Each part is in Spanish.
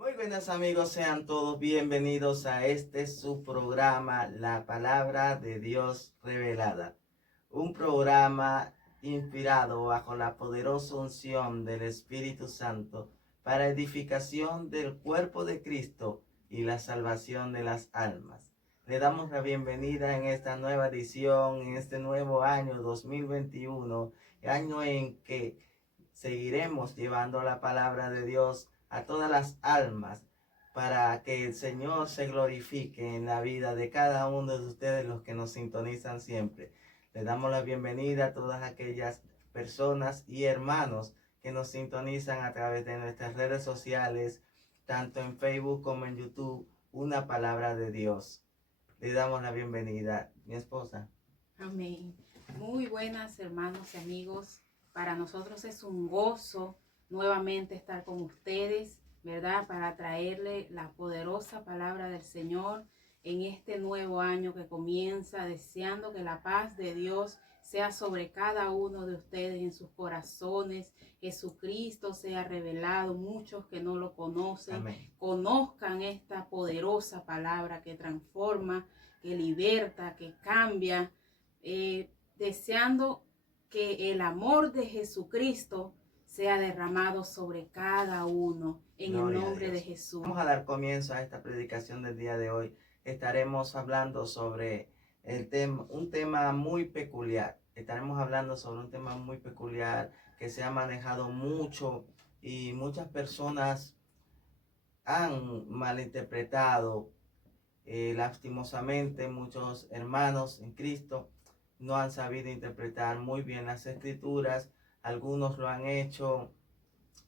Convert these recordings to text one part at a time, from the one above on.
Muy buenas amigos, sean todos bienvenidos a este su programa, La Palabra de Dios Revelada. Un programa inspirado bajo la poderosa unción del Espíritu Santo para edificación del cuerpo de Cristo y la salvación de las almas. Le damos la bienvenida en esta nueva edición, en este nuevo año 2021, año en que seguiremos llevando la palabra de Dios a todas las almas para que el Señor se glorifique en la vida de cada uno de ustedes, los que nos sintonizan siempre. Les damos la bienvenida a todas aquellas personas y hermanos que nos sintonizan a través de nuestras redes sociales, tanto en Facebook como en YouTube, Una Palabra de Dios. Le damos la bienvenida, mi esposa. Amén. Muy buenas, hermanos y amigos. Para nosotros es un gozo nuevamente estar con ustedes, ¿verdad? Para traerle la poderosa palabra del Señor en este nuevo año que comienza, deseando que la paz de Dios sea sobre cada uno de ustedes en sus corazones. Jesucristo sea revelado, muchos que no lo conocen, Amén. Conozcan esta poderosa palabra que transforma, que liberta, que cambia, deseando que el amor de Jesucristo sea derramado sobre cada uno en el nombre de Jesús. Vamos a dar comienzo a esta predicación del día de hoy. Estaremos hablando sobre un tema muy peculiar. Estaremos hablando sobre un tema muy peculiar que se ha manejado mucho y muchas personas han malinterpretado. Lastimosamente, muchos hermanos en Cristo no han sabido interpretar muy bien las escrituras. Algunos lo han hecho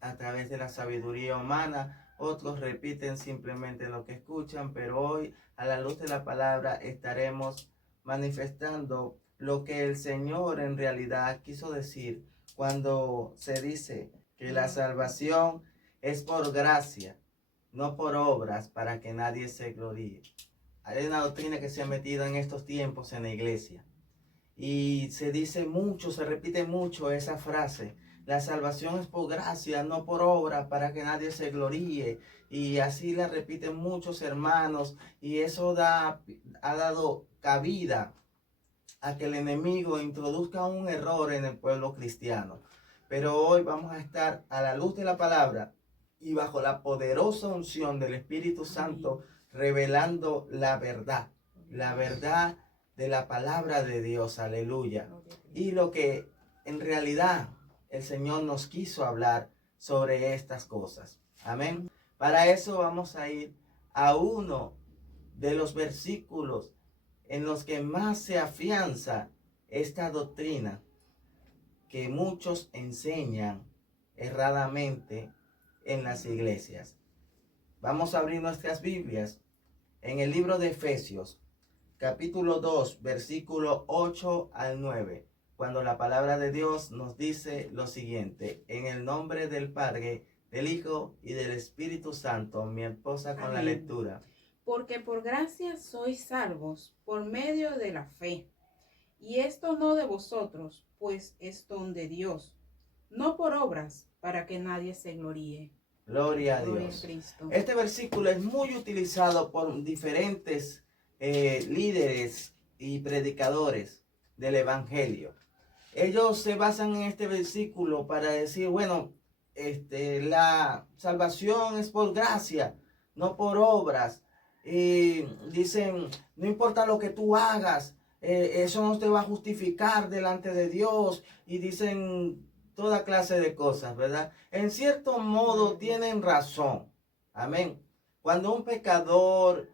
a través de la sabiduría humana, otros repiten simplemente lo que escuchan, pero hoy a la luz de la palabra estaremos manifestando lo que el Señor en realidad quiso decir cuando se dice que la salvación es por gracia, no por obras, para que nadie se gloríe. Hay una doctrina que se ha metido en estos tiempos en la iglesia y se dice mucho, se repite mucho esa frase: la salvación es por gracia, no por obra, para que nadie se gloríe. Y así la repiten muchos hermanos, y eso ha dado cabida a que el enemigo introduzca un error en el pueblo cristiano. Pero hoy vamos a estar a la luz de la palabra y bajo la poderosa unción del Espíritu Santo, revelando la verdad de la palabra de Dios, aleluya. Y lo que en realidad el Señor nos quiso hablar sobre estas cosas. Amén. Para eso vamos a ir a uno de los versículos en los que más se afianza esta doctrina que muchos enseñan erradamente en las iglesias. Vamos a abrir nuestras Biblias en el libro de Efesios, capítulo 2, versículo 8 al 9, cuando la palabra de Dios nos dice lo siguiente: en el nombre del Padre, del Hijo y del Espíritu Santo. Mi esposa con la lectura. Porque por gracia sois salvos por medio de la fe. Y esto no de vosotros, pues es don de Dios, no por obras, para que nadie se gloríe. Gloria a Dios. Este versículo es muy utilizado por diferentes líderes y predicadores del Evangelio. Ellos se basan en este versículo para decir, bueno, la salvación es por gracia, no por obras. Y dicen, no importa lo que tú hagas, eso no te va a justificar delante de Dios. Y dicen toda clase de cosas, ¿verdad? En cierto modo tienen razón. Amén. Cuando un pecador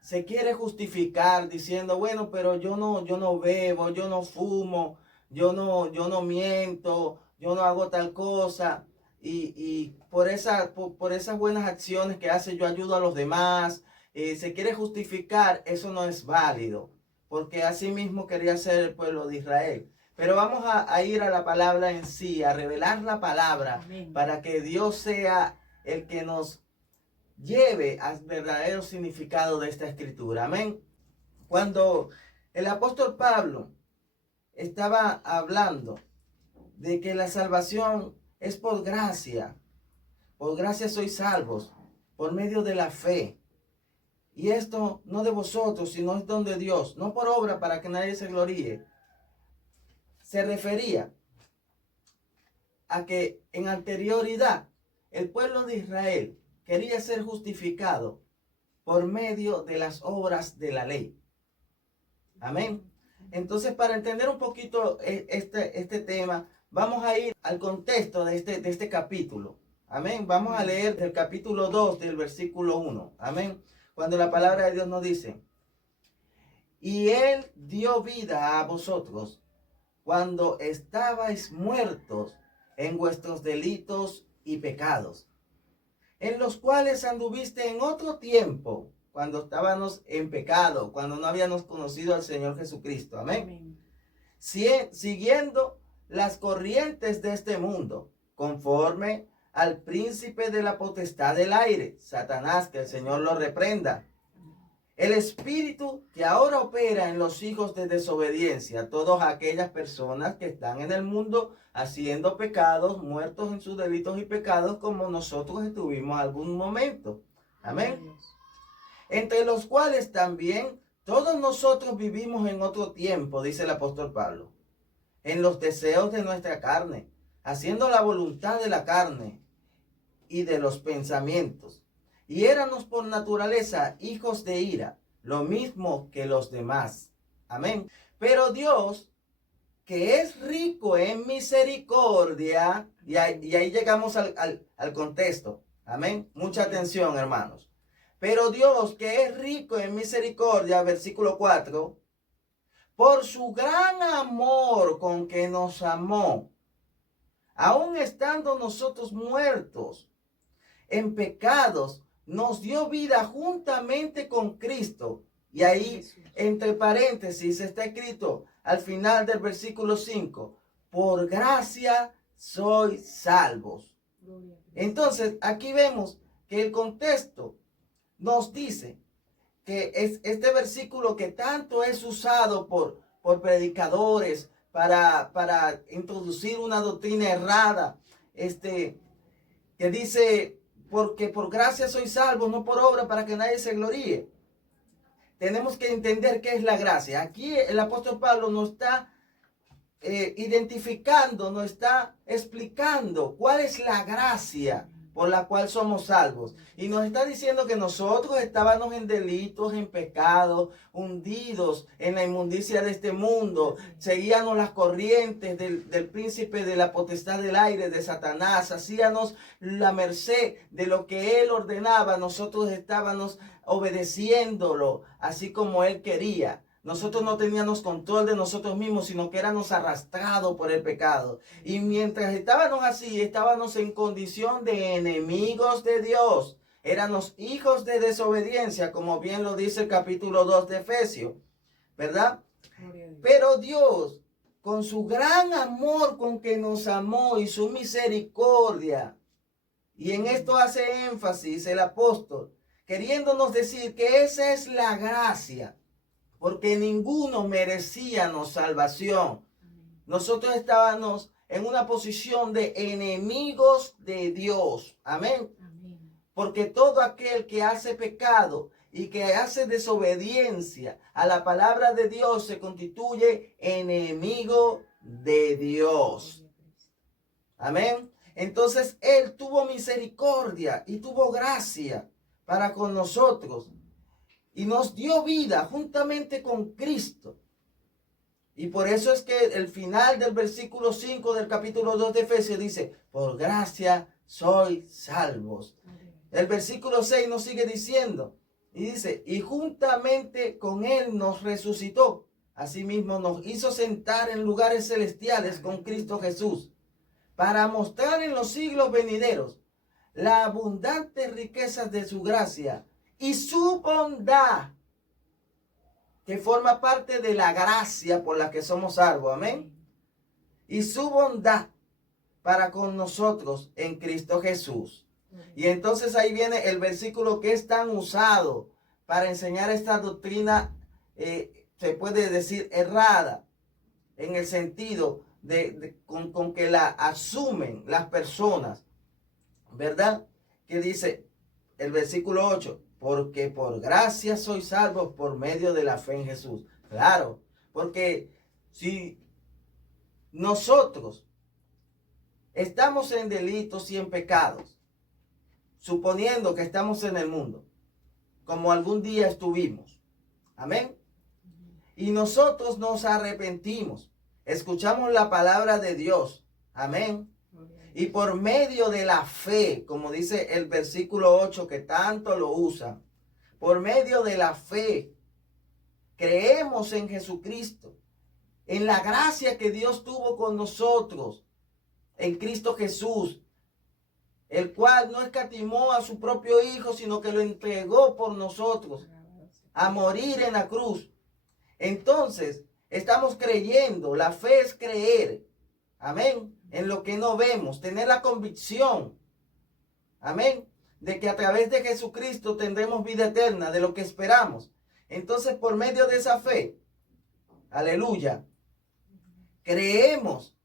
se quiere justificar diciendo, bueno, pero yo no bebo, yo no fumo, yo no miento, yo no hago tal cosa, y por esas buenas acciones que hace yo ayudo a los demás, se quiere justificar, eso no es válido, porque así mismo quería ser el pueblo de Israel. Pero vamos a ir a la palabra en sí, a revelar la palabra. Amén. Para que Dios sea el que nos lleve al verdadero significado de esta escritura. Amén. Cuando el apóstol Pablo estaba hablando de que la salvación es por gracia, por gracia sois salvos, por medio de la fe. Y esto no de vosotros, sino es don de Dios, no por obra para que nadie se gloríe. Se refería a que en anterioridad el pueblo de Israel quería ser justificado por medio de las obras de la ley. Amén. Entonces, para entender un poquito este tema, vamos a ir al contexto de este capítulo. Amén. Vamos a leer del capítulo 2 del versículo 1. Amén. Cuando la palabra de Dios nos dice: y Él dio vida a vosotros cuando estabais muertos en vuestros delitos y pecados, en los cuales anduviste en otro tiempo, cuando estábamos en pecado, cuando no habíamos conocido al Señor Jesucristo. Amén. Siguiendo las corrientes de este mundo, conforme al príncipe de la potestad del aire, Satanás, que el Señor lo reprenda. El espíritu que ahora opera en los hijos de desobediencia, todas aquellas personas que están en el mundo haciendo pecados, muertos en sus delitos y pecados, como nosotros estuvimos algún momento. Amén. Entre los cuales también todos nosotros vivimos en otro tiempo, dice el apóstol Pablo, en los deseos de nuestra carne, haciendo la voluntad de la carne y de los pensamientos. Y éramos por naturaleza hijos de ira, lo mismo que los demás. Amén. Pero Dios, que es rico en misericordia, y ahí llegamos al contexto. Amén. Mucha atención, hermanos. Pero Dios, que es rico en misericordia, versículo 4, por su gran amor con que nos amó, aun estando nosotros muertos en pecados, nos dio vida juntamente con Cristo. Y ahí, entre paréntesis, está escrito al final del versículo 5, por gracia sois salvos. Entonces, aquí vemos que el contexto nos dice que es este versículo que tanto es usado por predicadores para introducir una doctrina errada, que dice, porque por gracia sois salvos, no por obra para que nadie se gloríe. Tenemos que entender qué es la gracia. Aquí el apóstol Pablo nos está identificando, nos está explicando cuál es la gracia por la cual somos salvos. Y nos está diciendo que nosotros estábamos en delitos, en pecados, hundidos en la inmundicia de este mundo. Seguíamos las corrientes del príncipe de la potestad del aire, de Satanás. Hacíamos la merced de lo que él ordenaba. Nosotros estábamos obedeciéndolo, así como él quería. Nosotros no teníamos control de nosotros mismos, sino que éramos arrastrados por el pecado. Y mientras estábamos así, estábamos en condición de enemigos de Dios. Éramos hijos de desobediencia, como bien lo dice el capítulo 2 de Efesios, ¿verdad? Pero Dios, con su gran amor con que nos amó y su misericordia, y en esto hace énfasis el apóstol, queriéndonos decir que esa es la gracia, porque ninguno merecíamos salvación. Nosotros estábamos en una posición de enemigos de Dios. Amén. Porque todo aquel que hace pecado y que hace desobediencia a la palabra de Dios se constituye enemigo de Dios. Amén. Entonces Él tuvo misericordia y tuvo gracia para con nosotros. Y nos dio vida juntamente con Cristo. Y por eso es que el final del versículo 5 del capítulo 2 de Efesios dice, por gracia sois salvos. El versículo 6 nos sigue diciendo, y dice, y juntamente con Él nos resucitó. Asimismo nos hizo sentar en lugares celestiales con Cristo Jesús, para mostrar en los siglos venideros las abundantes riquezas de su gracia y su bondad, que forma parte de la gracia por la que somos salvos. Amén. Y su bondad para con nosotros en Cristo Jesús. Y entonces ahí viene el versículo que es tan usado para enseñar esta doctrina, se puede decir errada, en el sentido con que la asumen las personas. ¿verdad? Que dice el versículo 8, porque por gracia sois salvos por medio de la fe en Jesús. Claro, porque si nosotros estamos en delitos y en pecados, suponiendo que estamos en el mundo, como algún día estuvimos, amén, y nosotros nos arrepentimos, escuchamos la palabra de Dios, amén, y por medio de la fe, como dice el versículo 8 que tanto lo usa, por medio de la fe, creemos en Jesucristo, en la gracia que Dios tuvo con nosotros, en Cristo Jesús, el cual no escatimó a su propio Hijo, sino que lo entregó por nosotros a morir en la cruz. Entonces, estamos creyendo, la fe es creer, amén, en lo que no vemos, tener la convicción, amén, de que a través de Jesucristo tendremos vida eterna, de lo que esperamos. Entonces, por medio de esa fe, aleluya, creemos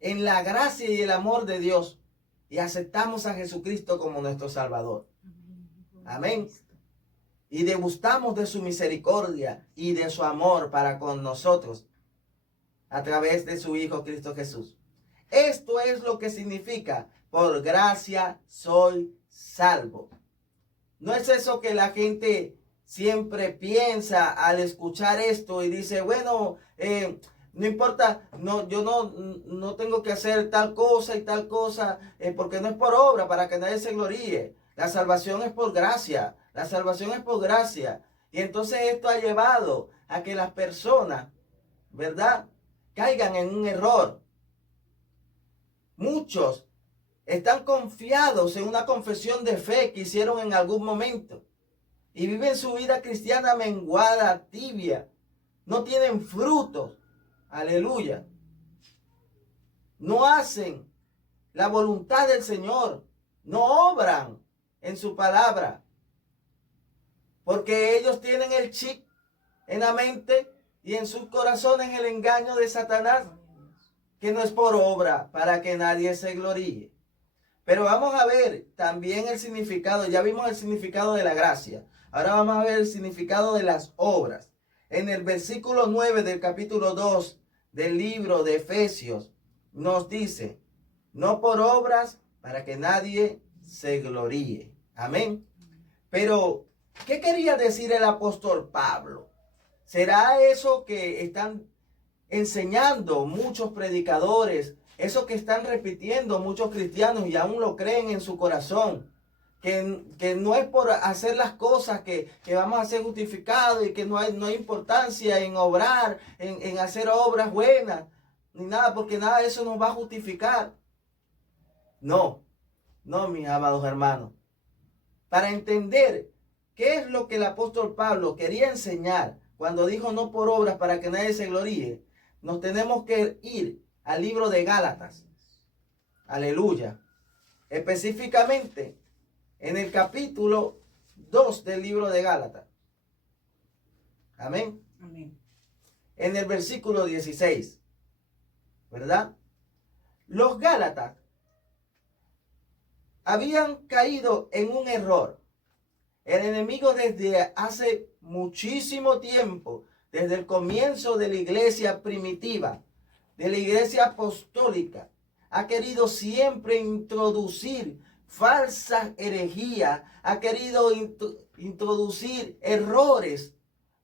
en la gracia y el amor de Dios y aceptamos a Jesucristo como nuestro Salvador. Amén. Y degustamos de su misericordia y de su amor para con nosotros a través de su Hijo Cristo Jesús. Esto es lo que significa: por gracia soy salvo. No es eso que la gente siempre piensa al escuchar esto y dice, bueno, no importa, no, yo no tengo que hacer tal cosa y tal cosa, porque no es por obra para que nadie se gloríe. La salvación es por gracia, la salvación es por gracia. Y entonces esto ha llevado a que las personas, ¿verdad?, caigan en un error. Muchos están confiados en una confesión de fe que hicieron en algún momento y viven su vida cristiana menguada, tibia. No tienen frutos. Aleluya. No hacen la voluntad del Señor. No obran en su palabra. Porque ellos tienen el chip en la mente y en sus corazones el engaño de Satanás, que no es por obra para que nadie se gloríe. Pero vamos a ver también el significado. Ya vimos el significado de la gracia. Ahora vamos a ver el significado de las obras. En el versículo 9 del capítulo 2 del libro de Efesios nos dice, no por obras para que nadie se gloríe. Amén. Pero, ¿qué quería decir el apóstol Pablo? ¿Será eso que están enseñando muchos predicadores, eso que están repitiendo muchos cristianos y aún lo creen en su corazón? Que no es por hacer las cosas que vamos a ser justificados y que no hay importancia en obrar, en hacer obras buenas, ni nada, porque nada de eso nos va a justificar. No, mis amados hermanos. Para entender qué es lo que el apóstol Pablo quería enseñar cuando dijo no por obras para que nadie se gloríe, nos tenemos que ir al libro de Gálatas. Aleluya. Específicamente en el capítulo 2 del libro de Gálatas. Amén. Amén. En el versículo 16. ¿Verdad? Los Gálatas habían caído en un error. El enemigo desde hace muchísimo tiempo, desde el comienzo de la iglesia primitiva, de la iglesia apostólica, ha querido siempre introducir falsa herejía, ha querido introducir errores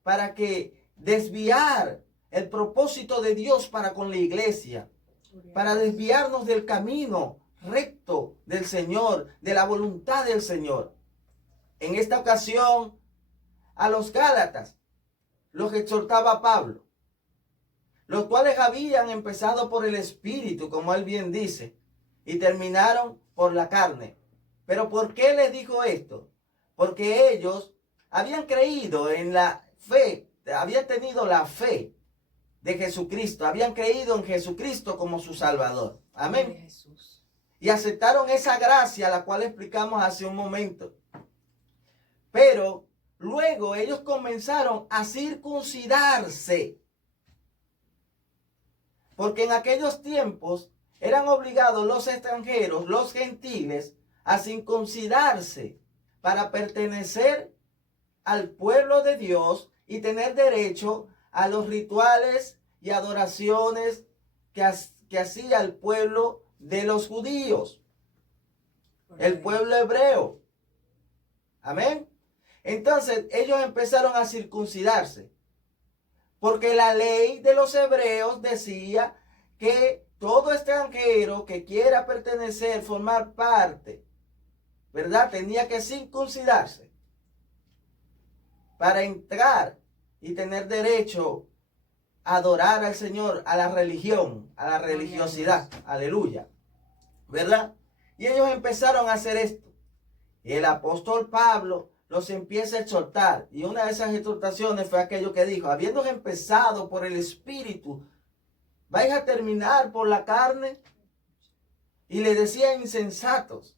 para que desviar el propósito de Dios para con la iglesia, para desviarnos del camino recto del Señor, de la voluntad del Señor. En esta ocasión, a los Gálatas los exhortaba Pablo, los cuales habían empezado por el Espíritu, como él bien dice, y terminaron por la carne. ¿Pero por qué les dijo esto? Porque ellos habían creído en la fe, habían tenido la fe de Jesucristo, habían creído en Jesucristo como su Salvador. Amén. Y aceptaron esa gracia, la cual explicamos hace un momento. Pero luego ellos comenzaron a circuncidarse. Porque en aquellos tiempos eran obligados los extranjeros, los gentiles, a circuncidarse para pertenecer al pueblo de Dios y tener derecho a los rituales y adoraciones que hacía el pueblo de los judíos, el pueblo hebreo. Amén. Entonces ellos empezaron a circuncidarse, porque la ley de los hebreos decía que todo extranjero que quiera pertenecer, formar parte, ¿verdad?, tenía que circuncidarse para entrar y tener derecho a adorar al Señor, a la religión, a la religiosidad. Aleluya. ¿Verdad? Y ellos empezaron a hacer esto. Y el apóstol Pablo los empieza a exhortar. Y una de esas exhortaciones fue aquello que dijo: habiendo empezado por el Espíritu, ¿vais a terminar por la carne? Y le decía insensatos.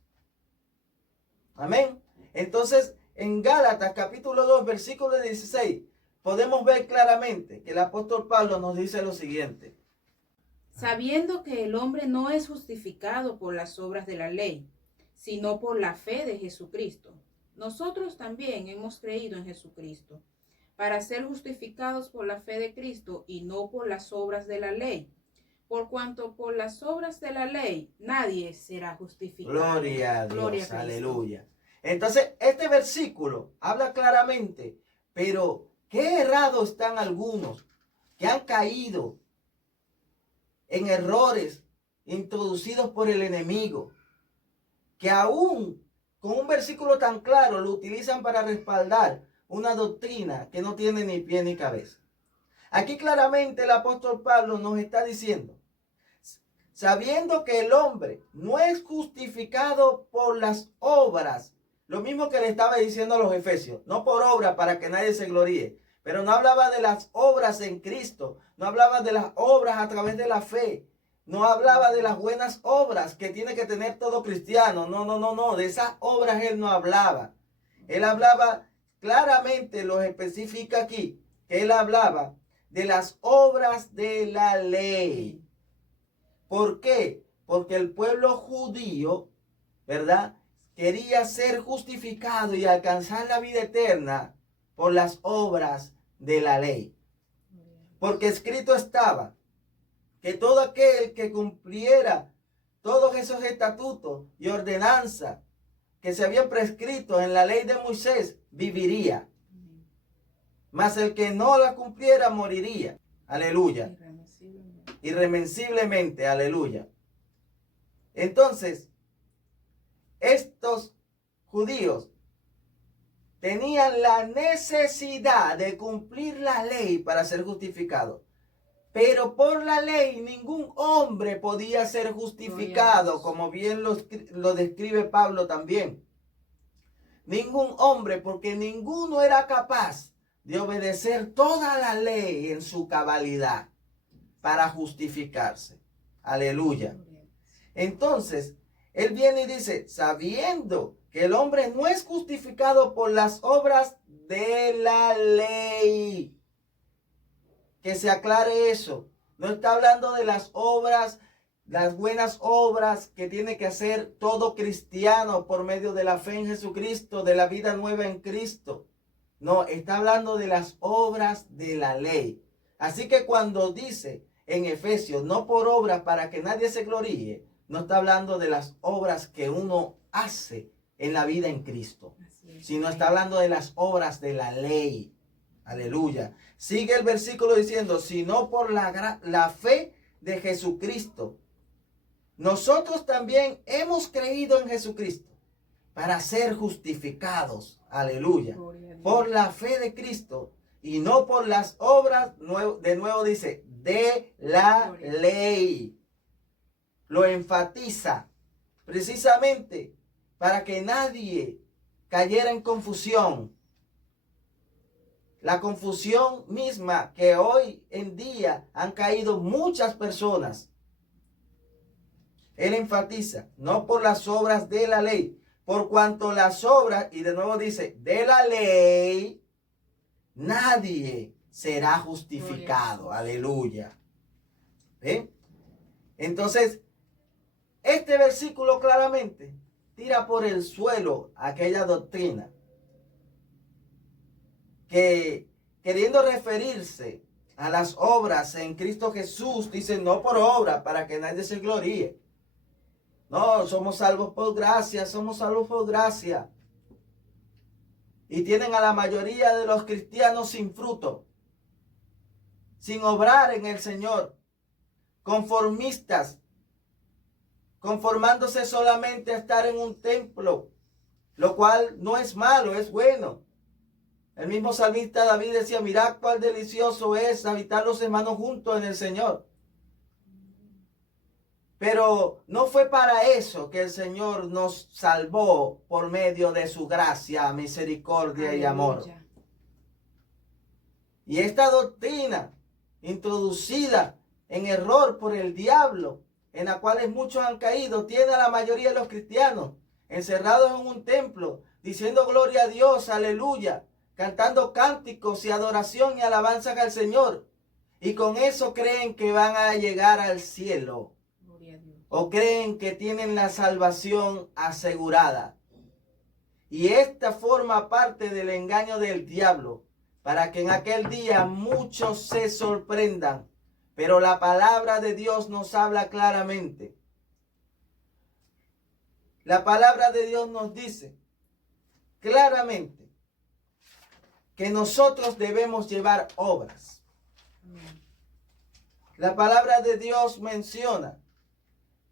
Amén. Entonces, en Gálatas capítulo 2, versículo 16, podemos ver claramente que el apóstol Pablo nos dice lo siguiente: sabiendo que el hombre no es justificado por las obras de la ley, sino por la fe de Jesucristo. Nosotros también hemos creído en Jesucristo, para ser justificados por la fe de Cristo y no por las obras de la ley. Por cuanto por las obras de la ley nadie será justificado. Gloria a Dios, Gloria a Cristo. aleluya. Entonces, este versículo habla claramente, pero qué errados están algunos que han caído en errores introducidos por el enemigo, que aún con un versículo tan claro lo utilizan para respaldar una doctrina que no tiene ni pie ni cabeza. Aquí claramente el apóstol Pablo nos está diciendo: sabiendo que el hombre no es justificado por las obras, lo mismo que le estaba diciendo a los efesios, no por obra para que nadie se gloríe, pero no hablaba de las obras en Cristo, no hablaba de las obras a través de la fe, no hablaba de las buenas obras que tiene que tener todo cristiano, no, de esas obras él no hablaba. Él hablaba claramente, lo especifica aquí, que él hablaba de las obras de la ley. ¿Por qué? Porque el pueblo judío, ¿verdad?, quería ser justificado y alcanzar la vida eterna por las obras de la ley. Porque escrito estaba que todo aquel que cumpliera todos esos estatutos y ordenanzas que se habían prescrito en la ley de Moisés viviría. Mas el que no la cumpliera moriría. Aleluya. Irremisiblemente, aleluya. Entonces, estos judíos tenían la necesidad de cumplir la ley para ser justificados. Pero por la ley ningún hombre podía ser justificado, como bien lo describe Pablo también. Ningún hombre, porque ninguno era capaz de obedecer toda la ley en su cabalidad para justificarse. Aleluya. Entonces, él viene y dice, sabiendo que el hombre no es justificado por las obras de la ley. Que se aclare eso. No está hablando de las obras, las buenas obras que tiene que hacer todo cristiano por medio de la fe en Jesucristo, de la vida nueva en Cristo. No, está hablando de las obras de la ley. Así que cuando dice en Efesios, no por obras para que nadie se gloríe, no está hablando de las obras que uno hace en la vida en Cristo, sino está hablando de las obras de la ley. Aleluya. Sigue el versículo diciendo, sino por la fe de Jesucristo. Nosotros también hemos creído en Jesucristo para ser justificados. Aleluya. Por la fe de Cristo y no por las obras, de nuevo dice, de la ley. Lo enfatiza precisamente para que nadie cayera en confusión. La confusión misma que hoy en día han caído muchas personas. Él enfatiza, no por las obras de la ley, por cuanto las obras, y de nuevo dice, de la ley, nadie será justificado. Aleluya. ¿Ven? Entonces, este versículo claramente tira por el suelo aquella doctrina que, queriendo referirse a las obras en Cristo Jesús, dice no por obra para que nadie se gloríe. No, somos salvos por gracia, somos salvos por gracia. Y tienen a la mayoría de los cristianos sin fruto, sin obrar en el Señor, conformistas, conformándose solamente a estar en un templo, lo cual no es malo, es bueno. El mismo salmista David decía, mirad cuál delicioso es habitar los hermanos juntos en el Señor. Pero no fue para eso que el Señor nos salvó por medio de su gracia, misericordia Aleluya. Y amor. Y esta doctrina introducida en error por el diablo, en la cual muchos han caído, tiene a la mayoría de los cristianos encerrados en un templo, diciendo gloria a Dios, aleluya, cantando cánticos y adoración y alabanzas al Señor. Y con eso creen que van a llegar al cielo. O creen que tienen la salvación asegurada. Y esta forma parte del engaño del diablo, para que en aquel día muchos se sorprendan. Pero la palabra de Dios nos habla claramente. La palabra de Dios nos dice claramente que nosotros debemos llevar obras. La palabra de Dios menciona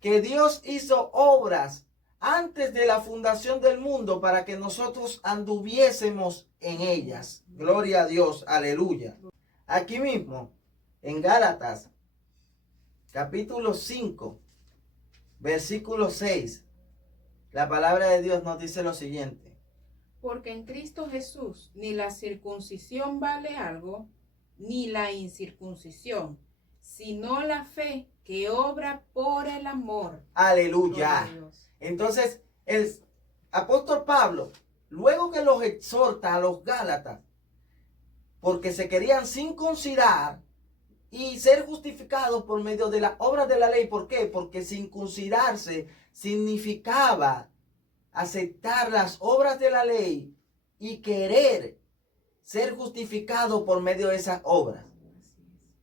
que Dios hizo obras antes de la fundación del mundo para que nosotros anduviésemos en ellas. Gloria a Dios, aleluya. Aquí mismo, en Gálatas, capítulo 5, versículo 6, la palabra de Dios nos dice lo siguiente. Porque en Cristo Jesús ni la circuncisión vale algo, ni la incircuncisión, sino la fe que obra por el amor. Aleluya. Entonces, el apóstol Pablo, luego que los exhorta a los Gálatas, porque se querían circuncidar y ser justificados por medio de las obras de la ley. ¿Por qué? Porque circuncidarse significaba aceptar las obras de la ley y querer ser justificado por medio de esas obras.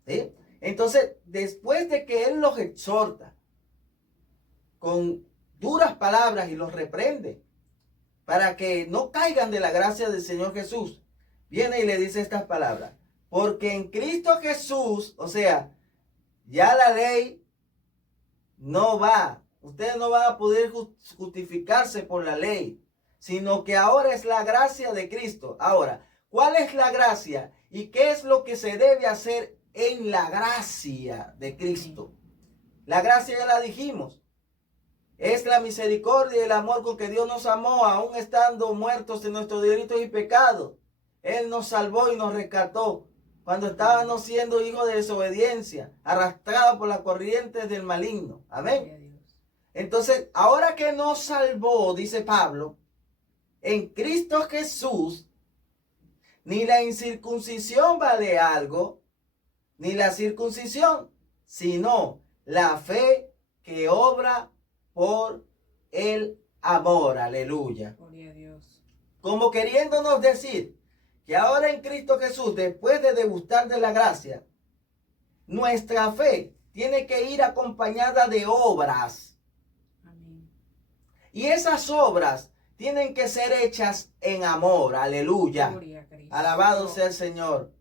¿Sí? Entonces, después de que él los exhorta con duras palabras y los reprende para que no caigan de la gracia del Señor Jesús, viene y le dice estas palabras. Porque en Cristo Jesús, o sea, ya la ley no va. Ustedes no van a poder justificarse por la ley, sino que ahora es la gracia de Cristo. Ahora, ¿cuál es la gracia? ¿Y qué es lo que se debe hacer en la gracia de Cristo? La gracia ya la dijimos. Es la misericordia y el amor con que Dios nos amó, aún estando muertos en nuestros delitos y pecados. Él nos salvó y nos rescató cuando estábamos siendo hijos de desobediencia, arrastrados por las corrientes del maligno. Amén. Entonces, ahora que nos salvó, dice Pablo, en Cristo Jesús, ni la incircuncisión vale algo, ni la circuncisión, sino la fe que obra por el amor. Aleluya. Gloria a Dios. Como queriéndonos decir que ahora en Cristo Jesús, después de degustar de la gracia, nuestra fe tiene que ir acompañada de obras. Amén. Y esas obras tienen que ser hechas en amor. Aleluya. Alabado sea el Señor.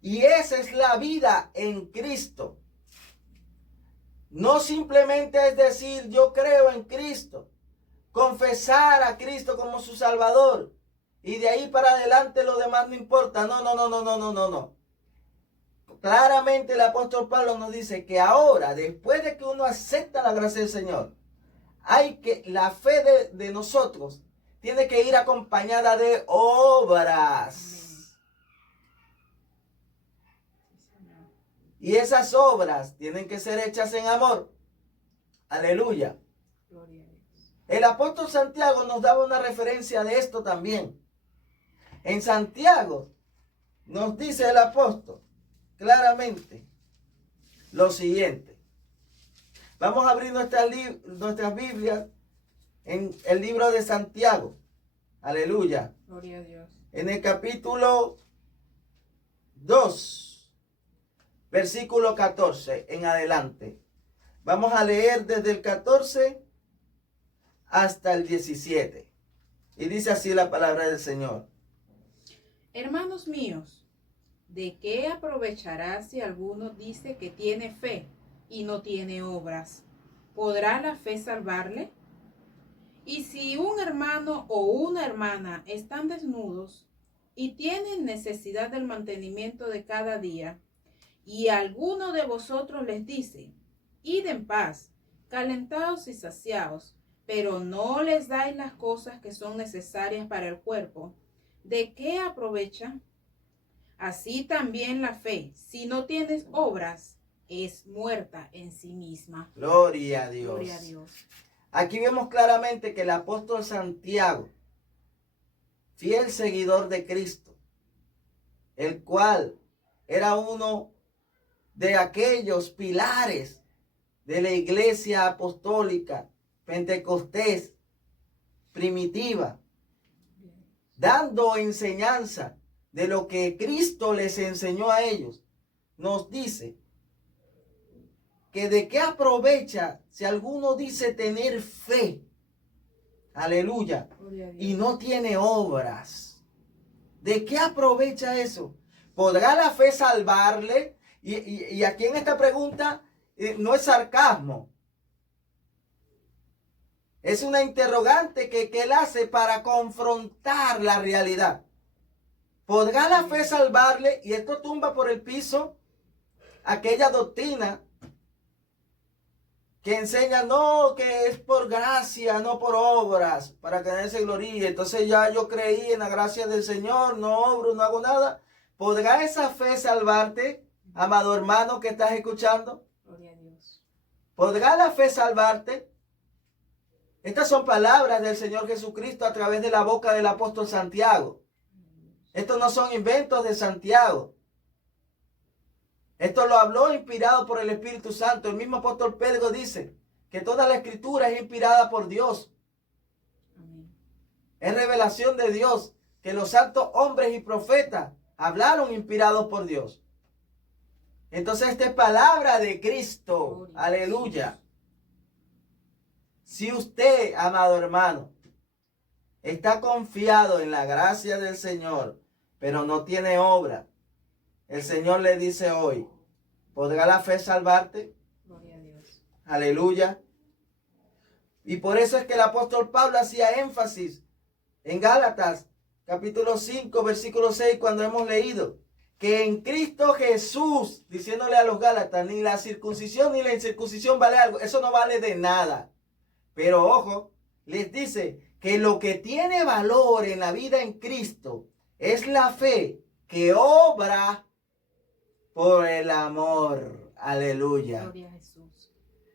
Y esa es la vida en Cristo. No simplemente es decir, yo creo en Cristo, confesar a Cristo como su Salvador, y de ahí para adelante lo demás no importa. No. Claramente el apóstol Pablo nos dice que ahora, después de que uno acepta la gracia del Señor, la fe de nosotros tiene que ir acompañada de obras. Y esas obras tienen que ser hechas en amor. Aleluya. Gloria a Dios. El apóstol Santiago nos daba una referencia de esto también. En Santiago nos dice el apóstol claramente lo siguiente. Vamos a abrir nuestras Biblias en el libro de Santiago. Aleluya. Gloria a Dios. En el capítulo 2, versículo 14 en adelante. Vamos a leer desde el 14 hasta el 17. Y dice así la palabra del Señor. Hermanos míos, ¿de qué aprovechará si alguno dice que tiene fe y no tiene obras? ¿Podrá la fe salvarle? Y si un hermano o una hermana están desnudos y tienen necesidad del mantenimiento de cada día, y alguno de vosotros les dice, id en paz, calentaos y saciaos, pero no les dais las cosas que son necesarias para el cuerpo, ¿de qué aprovecha? Así también la fe, si no tienes obras, es muerta en sí misma. Gloria a Dios. Gloria a Dios. Aquí vemos claramente que el apóstol Santiago, fiel seguidor de Cristo, el cual era uno de aquellos pilares de la iglesia apostólica, pentecostés, primitiva, dando enseñanza de lo que Cristo les enseñó a ellos, nos dice que de qué aprovecha si alguno dice tener fe, aleluya, y no tiene obras. ¿De qué aprovecha eso? ¿Podrá la fe salvarle? Y aquí en esta pregunta no es sarcasmo. Es una interrogante que él hace para confrontar la realidad. ¿Podrá la fe salvarle? Y esto tumba por el piso aquella doctrina que enseña no, que es por gracia, no por obras, para que nadie se gloríe. Entonces ya yo creí en la gracia del Señor, no obro, no hago nada. ¿Podrá esa fe salvarte, amado hermano que estás escuchando? Gloria a Dios. ¿Podrá la fe salvarte? Estas son palabras del Señor Jesucristo a través de la boca del apóstol Santiago. Estos no son inventos de Santiago. Esto lo habló inspirado por el Espíritu Santo. El mismo apóstol Pedro dice que toda la escritura es inspirada por Dios. Amén. Es revelación de Dios que los santos hombres y profetas hablaron inspirados por Dios. Entonces esta es palabra de Cristo. Aleluya. Si usted, amado hermano, está confiado en la gracia del Señor, pero no tiene obra, el Señor le dice hoy, ¿podrá la fe salvarte? Gloria a Dios. Aleluya. Y por eso es que el apóstol Pablo hacía énfasis en Gálatas, capítulo 5, versículo 6, cuando hemos leído que en Cristo Jesús, diciéndole a los Gálatas, ni la circuncisión ni la incircuncisión vale algo. Eso no vale de nada. Pero ojo, les dice que lo que tiene valor en la vida en Cristo es la fe que obra por el amor. Aleluya. Gloria a Jesús.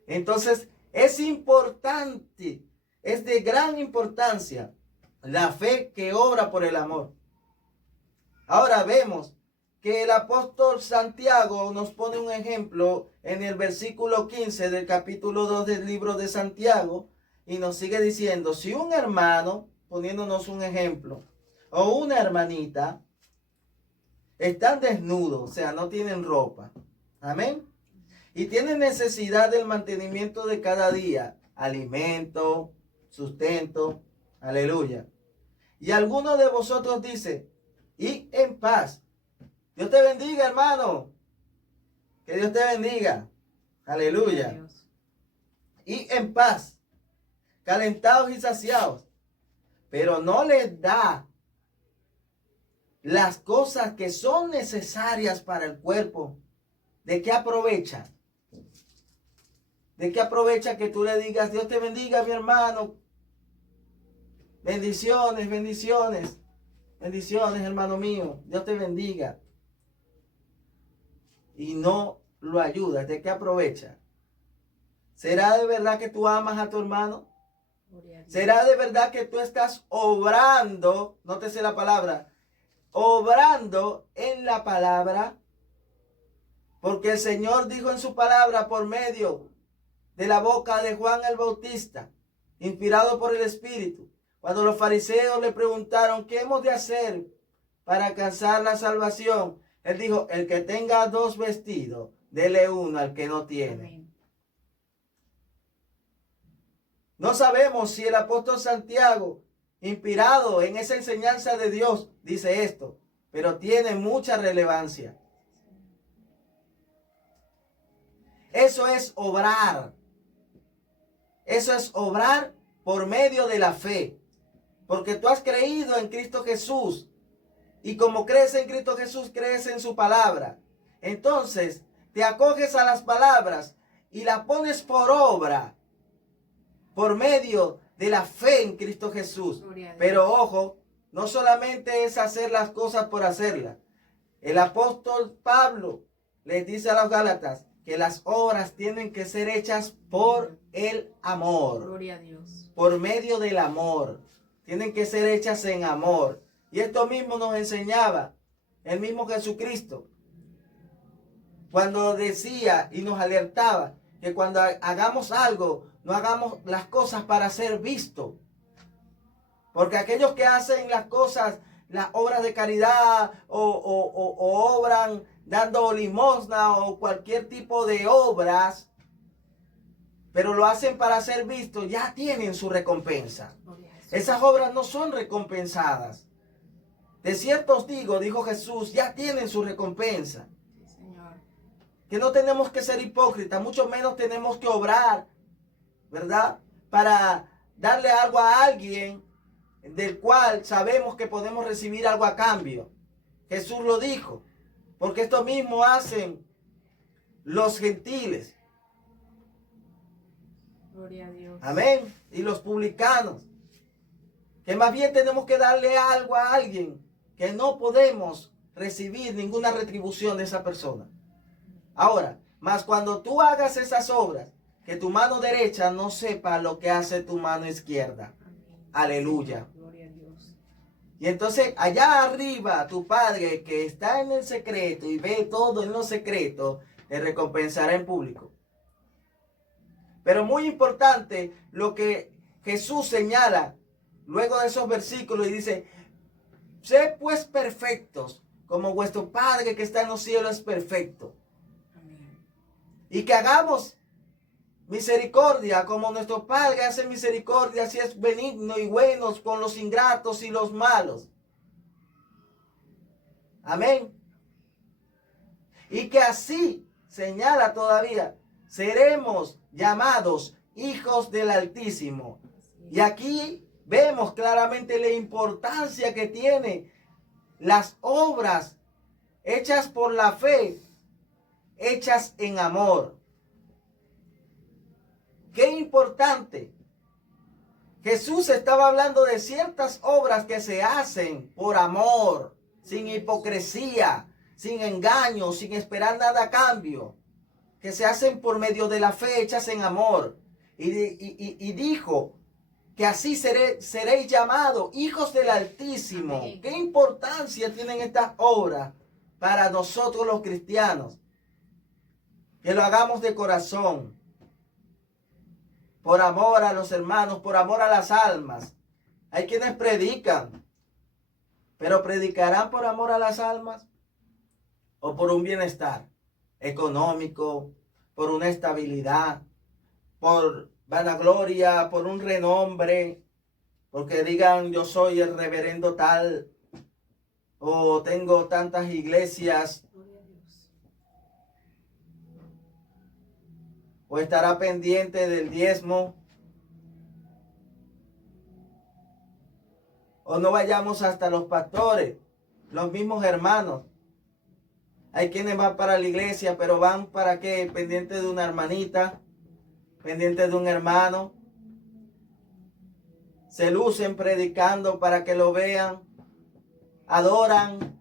Entonces es importante, es de gran importancia la fe que obra por el amor. Ahora vemos que el apóstol Santiago nos pone un ejemplo en el versículo 15 del capítulo 2 del libro de Santiago y nos sigue diciendo, si un hermano, poniéndonos un ejemplo, o una hermanita, están desnudos, o sea, no tienen ropa, amén, y tienen necesidad del mantenimiento de cada día, alimento, sustento, aleluya, y alguno de vosotros dice, y en paz, Dios te bendiga, hermano. Que Dios te bendiga. Aleluya. Y en paz, calentados y saciados. Pero no les da las cosas que son necesarias para el cuerpo. ¿De qué aprovecha? ¿De qué aprovecha que tú le digas, Dios te bendiga, mi hermano? Bendiciones, bendiciones. Bendiciones, hermano mío. Dios te bendiga. Y no lo ayudas, ¿de qué aprovecha? ¿Será de verdad que tú amas a tu hermano? ¿Será de verdad que tú estás obrando, nótese la palabra, obrando en la palabra? Porque el Señor dijo en su palabra por medio de la boca de Juan el Bautista, inspirado por el Espíritu. Cuando los fariseos le preguntaron, ¿qué hemos de hacer para alcanzar la salvación? Él dijo, el que tenga 2 vestidos, dele uno al que no tiene. Amén. No sabemos si el apóstol Santiago, inspirado en esa enseñanza de Dios, dice esto, pero tiene mucha relevancia. Eso es obrar. Eso es obrar por medio de la fe. Porque tú has creído en Cristo Jesús. Y como crees en Cristo Jesús, crees en su palabra. Entonces, te acoges a las palabras y las pones por obra. Por medio de la fe en Cristo Jesús. Pero ojo, no solamente es hacer las cosas por hacerlas. El apóstol Pablo les dice a los Gálatas que las obras tienen que ser hechas por el amor. Gloria a Dios. Por medio del amor. Tienen que ser hechas en amor. Y esto mismo nos enseñaba el mismo Jesucristo. Cuando decía y nos alertaba que cuando hagamos algo, no hagamos las cosas para ser visto. Porque aquellos que hacen las cosas, las obras de caridad o obran dando limosna o cualquier tipo de obras, pero lo hacen para ser visto, ya tienen su recompensa. Esas obras no son recompensadas. De cierto os digo, dijo Jesús, ya tienen su recompensa. Sí, Señor. Que no tenemos que ser hipócritas, mucho menos tenemos que obrar, ¿verdad? Para darle algo a alguien del cual sabemos que podemos recibir algo a cambio. Jesús lo dijo, porque esto mismo hacen los gentiles. Gloria a Dios. Amén. Y los publicanos. Que más bien tenemos que darle algo a alguien que no podemos recibir ninguna retribución de esa persona. Ahora, más cuando tú hagas esas obras, que tu mano derecha no sepa lo que hace tu mano izquierda. Amén. Aleluya. Gloria a Dios. Y entonces allá arriba tu Padre que está en el secreto y ve todo en lo secreto, te recompensará en público. Pero muy importante lo que Jesús señala luego de esos versículos y dice, sed pues perfectos como vuestro Padre que está en los cielos es perfecto. Amén. Y que hagamos misericordia como nuestro Padre hace misericordia, así es benigno y buenos con los ingratos y los malos. Amén. Y que así, señala todavía, seremos llamados hijos del Altísimo. Y aquí vemos claramente la importancia que tiene las obras hechas por la fe, hechas en amor. Qué importante. Jesús estaba hablando de ciertas obras que se hacen por amor, sin hipocresía, sin engaño, sin esperar nada a cambio, que se hacen por medio de la fe, hechas en amor. Y dijo que así seréis llamados hijos del Altísimo. Amén. ¿Qué importancia tienen estas obras para nosotros los cristianos? Que lo hagamos de corazón, por amor a los hermanos, por amor a las almas. Hay quienes predican, pero ¿predicarán por amor a las almas o por un bienestar económico, por una estabilidad, por vanagloria, por un renombre, porque digan yo soy el reverendo tal o tengo tantas iglesias? Gloria a Dios. ¿O estará pendiente del diezmo? ¿O no vayamos hasta los pastores, los mismos hermanos? Hay quienes van para la iglesia, pero van para qué? Pendiente de una hermanita, pendiente de un hermano. Se lucen predicando para que lo vean. Adoran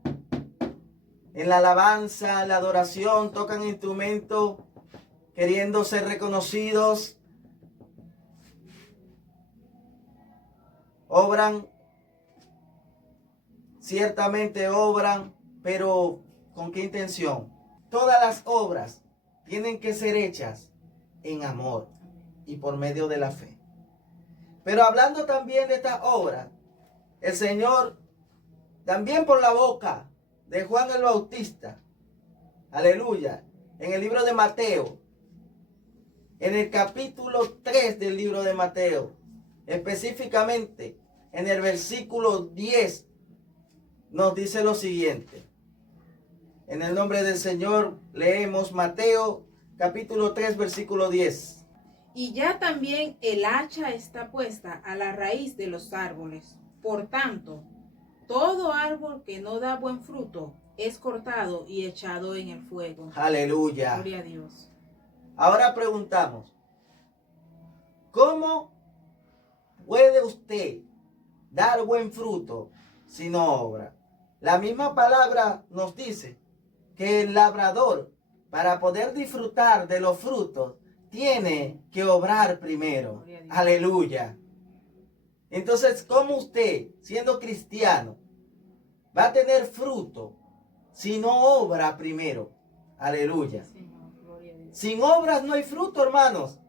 en la alabanza, en la adoración, tocan instrumentos queriendo ser reconocidos. Obran, ciertamente obran, pero ¿con qué intención? Todas las obras tienen que ser hechas en amor. y por medio de la fe. Pero hablando también de esta obra, el Señor, también por la boca de Juan el Bautista, aleluya, en el libro de Mateo, en el capítulo 3 del libro de Mateo, específicamente en el versículo 10, nos dice lo siguiente. En el nombre del Señor leemos Mateo capítulo 3 versículo 10. Y ya también el hacha está puesta a la raíz de los árboles. Por tanto, todo árbol que no da buen fruto es cortado y echado en el fuego. Aleluya. Gloria a Dios. Ahora preguntamos, ¿cómo puede usted dar buen fruto si no obra? La misma palabra nos dice que el labrador, para poder disfrutar de los frutos, tiene que obrar primero. Aleluya. Entonces, ¿cómo usted, siendo cristiano, va a tener fruto si no obra primero? Aleluya. Sin obras no hay fruto, hermanos.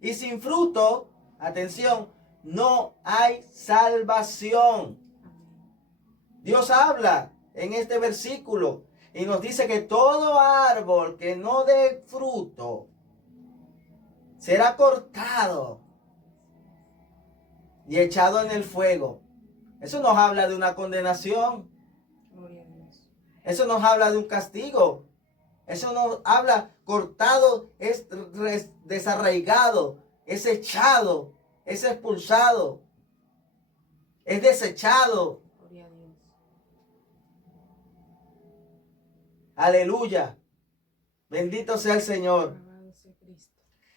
Y sin fruto, atención, no hay salvación. Dios habla en este versículo y nos dice que todo árbol que no dé fruto será cortado y echado en el fuego. Eso nos habla de una condenación. Eso nos habla de un castigo. Eso nos habla, cortado es desarraigado, es echado, es expulsado, es desechado. Aleluya. Bendito sea el Señor.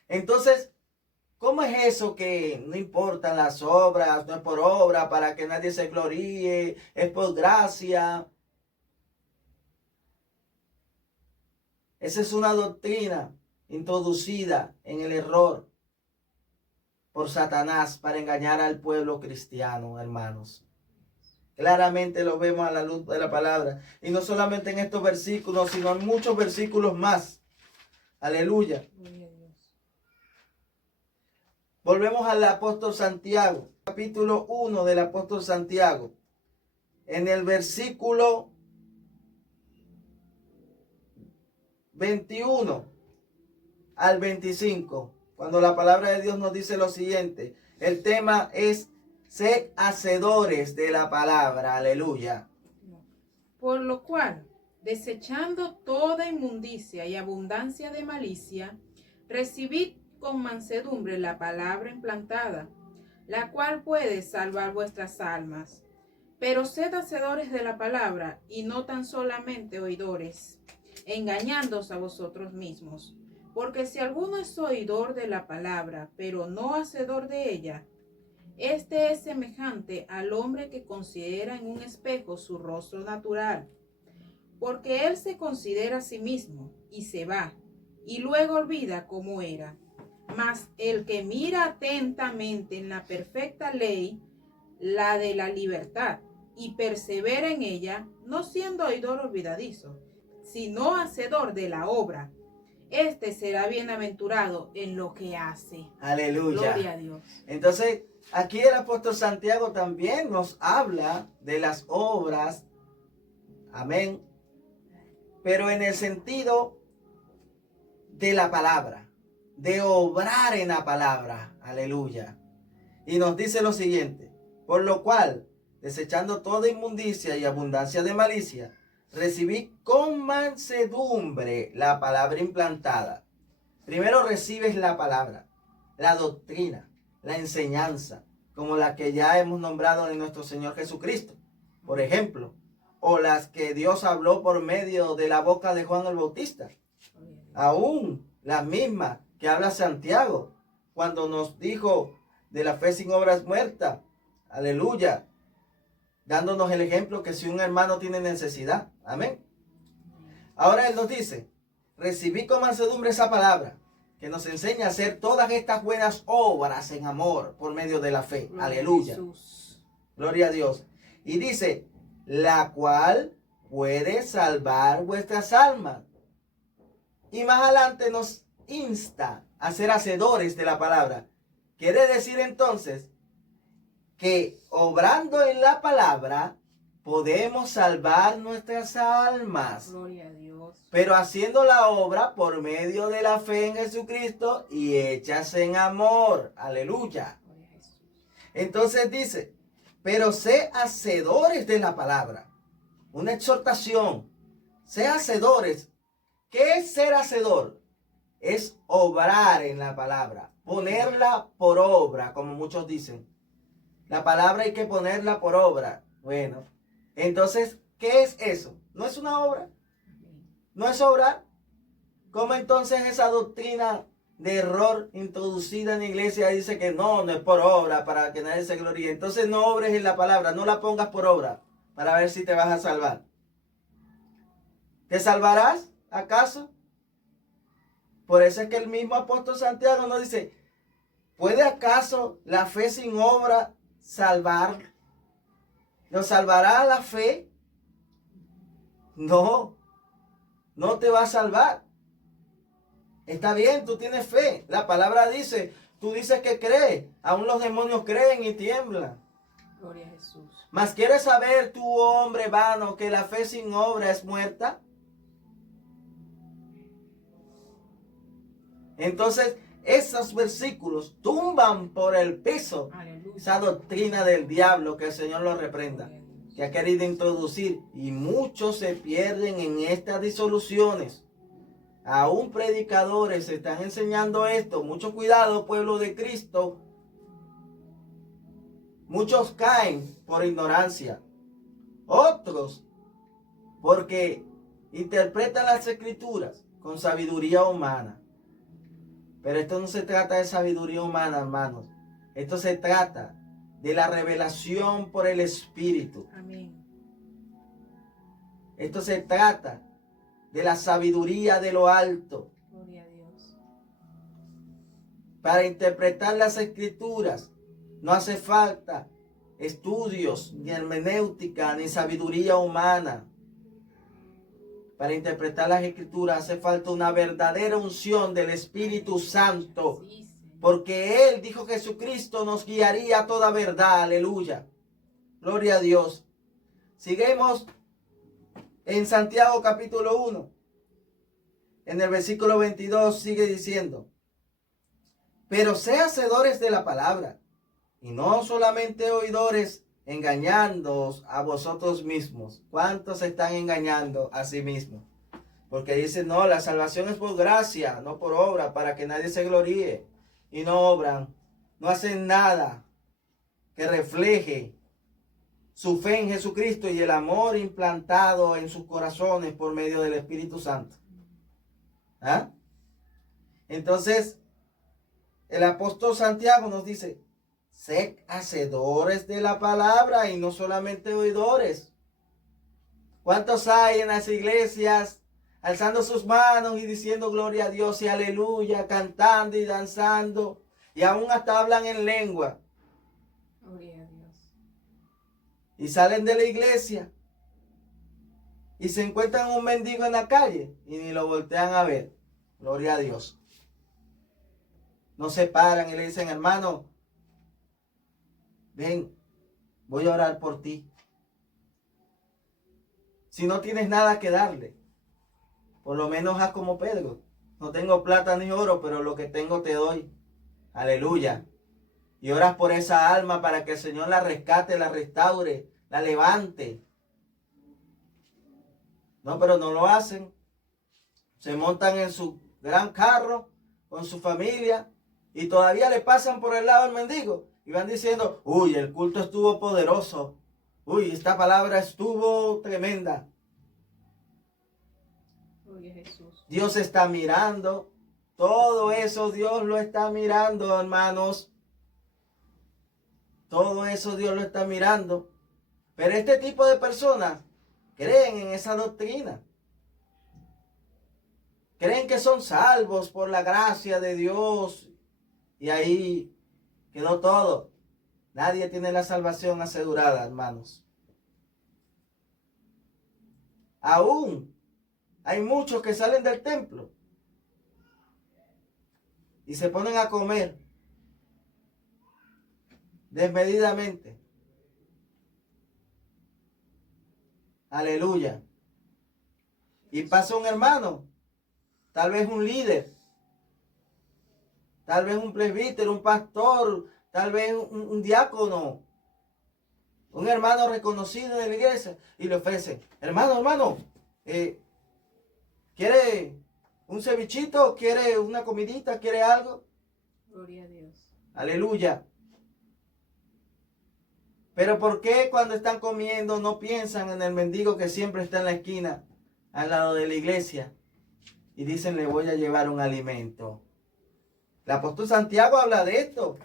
Entonces, ¿cómo es eso que no importan las obras, no es por obra, para que nadie se gloríe, es por gracia? Esa es una doctrina introducida en el error por Satanás para engañar al pueblo cristiano, hermanos. Claramente lo vemos a la luz de la palabra. Y no solamente en estos versículos, sino en muchos versículos más. Aleluya. Volvemos al apóstol Santiago, capítulo 1 del apóstol Santiago. En el versículo 21 al 25, cuando la palabra de Dios nos dice lo siguiente. El tema es: sed hacedores de la palabra. Aleluya. Por lo cual, desechando toda inmundicia y abundancia de malicia, recibid con mansedumbre la palabra implantada, la cual puede salvar vuestras almas. Pero sed hacedores de la palabra, y no tan solamente oidores, engañándoos a vosotros mismos. Porque si alguno es oidor de la palabra, pero no hacedor de ella, este es semejante al hombre que considera en un espejo su rostro natural, porque él se considera a sí mismo y se va, y luego olvida cómo era. Mas el que mira atentamente en la perfecta ley, la de la libertad, y persevera en ella, no siendo oidor olvidadizo, sino hacedor de la obra, este será bienaventurado en lo que hace. Aleluya. Gloria a Dios. Entonces, aquí el apóstol Santiago también nos habla de las obras. Amén. Pero en el sentido de la palabra, de obrar en la palabra. Aleluya. Y nos dice lo siguiente: por lo cual, desechando toda inmundicia y abundancia de malicia, recibí con mansedumbre la palabra implantada. Primero recibes la palabra, la doctrina, la enseñanza, como la que ya hemos nombrado de nuestro Señor Jesucristo, por ejemplo, o las que Dios habló por medio de la boca de Juan el Bautista. Aún las mismas que habla Santiago, cuando nos dijo de la fe sin obras muerta. Aleluya. Dándonos el ejemplo que si un hermano tiene necesidad. Amén. Ahora él nos dice: recibí con mansedumbre esa palabra que nos enseña a hacer todas estas buenas obras en amor por medio de la fe. Gloria. Aleluya. Jesús. Gloria a Dios. Y dice: la cual puede salvar vuestras almas. Y más adelante nos insta a ser hacedores de la palabra. Quiere decir entonces que obrando en la palabra podemos salvar nuestras almas. Gloria a Dios. Pero haciendo la obra por medio de la fe en Jesucristo y hechas en amor. Aleluya. Gloria a Jesús. Entonces dice, pero sé hacedores de la palabra. Una exhortación. Sé hacedores. ¿Qué es ser hacedor? Es obrar en la palabra. Ponerla por obra, como muchos dicen. La palabra hay que ponerla por obra. Bueno, entonces, ¿qué es eso? ¿No es una obra? ¿No es obrar? ¿Cómo entonces esa doctrina de error introducida en la iglesia dice que no es por obra para que nadie se gloríe? Entonces no obres en la palabra, no la pongas por obra para ver si te vas a salvar. ¿Te salvarás acaso? Por eso es que el mismo apóstol Santiago nos dice, ¿puede acaso la fe sin obra salvar? ¿Nos salvará la fe? No, no te va a salvar. Está bien, tú tienes fe. La palabra dice, tú dices que crees. Aún los demonios creen y tiemblan. Gloria a Jesús. Mas ¿quieres saber tú, hombre vano, que la fe sin obra es muerta? Entonces, esos versículos tumban por el piso Aleluya. esa doctrina del diablo, que el Señor lo reprenda, que ha querido introducir. Y muchos se pierden en estas disoluciones. Aún predicadores están enseñando esto. Mucho cuidado, pueblo de Cristo. Muchos caen por ignorancia. Otros porque interpretan las escrituras con sabiduría humana. Pero esto no se trata de sabiduría humana, hermanos. Esto se trata de la revelación por el Espíritu. Amén. Esto se trata de la sabiduría de lo alto. Gloria a Dios. Para interpretar las escrituras no hace falta estudios, ni hermenéutica, ni sabiduría humana. Para interpretar las escrituras hace falta una verdadera unción del Espíritu Santo. Sí, Señor. Porque Él dijo que Jesucristo nos guiaría a toda verdad. Aleluya. Gloria a Dios. Seguimos en Santiago capítulo 1. En el versículo 22 sigue diciendo, pero sé hacedores de la palabra, y no solamente oidores, engañándoos a vosotros mismos. ¿Cuántos se están engañando a sí mismos? Porque dicen, no, la salvación es por gracia, no por obra, para que nadie se gloríe. Y no obran, no hacen nada que refleje su fe en Jesucristo y el amor implantado en sus corazones por medio del Espíritu Santo. ¿Ah? Entonces, el apóstol Santiago nos dice, sed hacedores de la palabra y no solamente oidores. ¿Cuántos hay en las iglesias alzando sus manos y diciendo gloria a Dios y aleluya, cantando y danzando, y aún hasta hablan en lengua? Gloria a Dios. Y salen de la iglesia y se encuentran un mendigo en la calle y ni lo voltean a ver. Gloria a Dios. No se paran y le dicen, hermano, ven, voy a orar por ti. Si no tienes nada que darle, por lo menos haz como Pedro. No tengo plata ni oro, pero lo que tengo te doy. Aleluya. Y oras por esa alma para que el Señor la rescate, la restaure, la levante. No, pero no lo hacen. Se montan en su gran carro con su familia y todavía le pasan por el lado al mendigo y van diciendo, uy, el culto estuvo poderoso. Uy, esta palabra estuvo tremenda. Gloria a Jesús. Dios está mirando. Todo eso Dios lo está mirando, hermanos. Todo eso Dios lo está mirando. Pero este tipo de personas creen en esa doctrina. Creen que son salvos por la gracia de Dios. Y ahí quedó todo. Nadie tiene la salvación asegurada, hermanos. Aún hay muchos que salen del templo y se ponen a comer desmedidamente. Aleluya. Y pasa un hermano, tal vez un líder, tal vez un presbítero, un pastor, tal vez un diácono, un hermano reconocido en la iglesia, y le ofrece, hermano, ¿quiere un cevichito? ¿Quiere una comidita? ¿Quiere algo? Gloria a Dios. Aleluya. Pero ¿por qué cuando están comiendo no piensan en el mendigo que siempre está en la esquina, al lado de la iglesia? Y dicen, le voy a llevar un alimento. El apóstol Santiago habla de esto,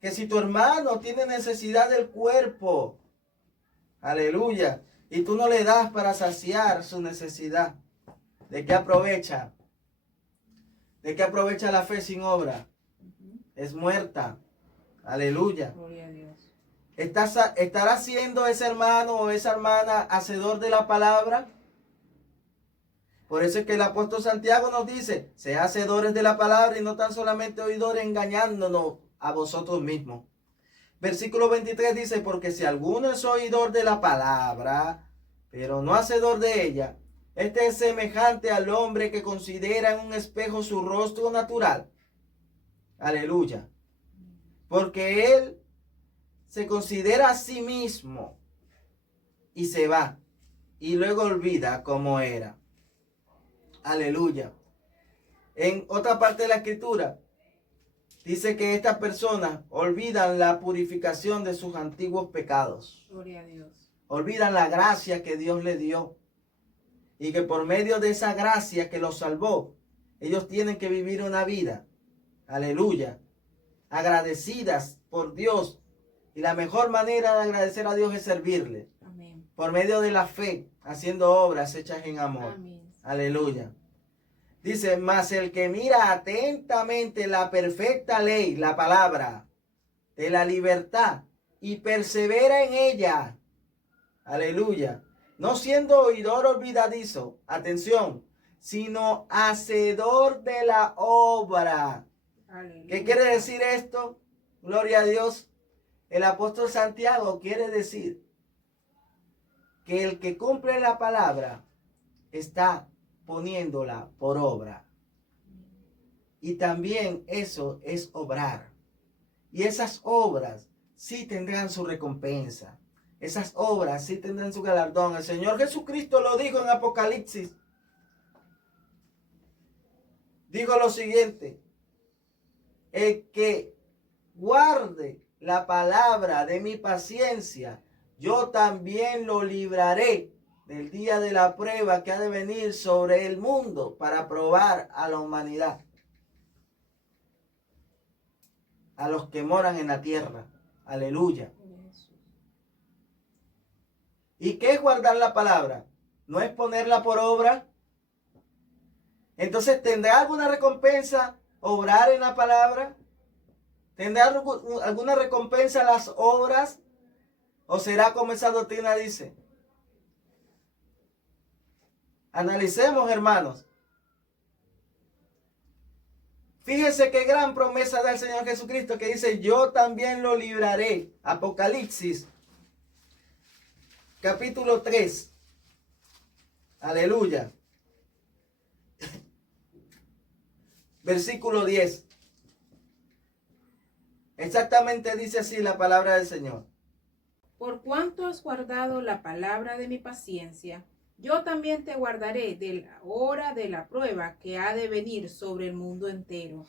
que si tu hermano tiene necesidad del cuerpo, aleluya, y tú no le das para saciar su necesidad, ¿de qué aprovecha? ¿De qué aprovecha la fe sin obra? Es muerta. Aleluya. Gloria a Dios. ¿Estará siendo ese hermano o esa hermana hacedor de la palabra? Por eso es que el apóstol Santiago nos dice, sea hacedores de la palabra y no tan solamente oidores, engañándonos a vosotros mismos. Versículo 23 dice, porque si alguno es oidor de la palabra, pero no hacedor de ella, este es semejante al hombre que considera en un espejo su rostro natural. Aleluya. Porque él se considera a sí mismo y se va y luego olvida cómo era. Aleluya. En otra parte de la escritura dice que estas personas olvidan la purificación de sus antiguos pecados. Gloria a Dios. Olvidan la gracia que Dios les dio. Y que por medio de esa gracia que los salvó, ellos tienen que vivir una vida, aleluya, agradecidas por Dios. Y la mejor manera de agradecer a Dios es servirle. Amén. Por medio de la fe, haciendo obras hechas en amor. Amén. Aleluya. Dice, mas el que mira atentamente la perfecta ley, la palabra de la libertad, y persevera en ella. Aleluya. No siendo oidor olvidadizo, atención, sino hacedor de la obra. Aleluya. ¿Qué quiere decir esto? Gloria a Dios. El apóstol Santiago quiere decir que el que cumple la palabra está poniéndola por obra. Y también eso es obrar. Y esas obras sí tendrán su recompensa. Esas obras sí tendrán su galardón. El Señor Jesucristo lo dijo en Apocalipsis. Dijo lo siguiente: el que guarde la palabra de mi paciencia, yo también lo libraré del día de la prueba que ha de venir sobre el mundo para probar a la humanidad, a los que moran en la tierra. Aleluya. ¿Y qué es guardar la palabra? ¿No es ponerla por obra? Entonces, ¿tendrá alguna recompensa obrar en la palabra? ¿Tendrá alguna recompensa las obras? ¿O será como esa doctrina dice? Analicemos, hermanos. Fíjense qué gran promesa da el Señor Jesucristo, que dice, yo también lo libraré. Apocalipsis, capítulo 3. Aleluya. Versículo 10. Exactamente dice así la palabra del Señor. Por cuanto has guardado la palabra de mi paciencia, yo también te guardaré de la hora de la prueba que ha de venir sobre el mundo entero,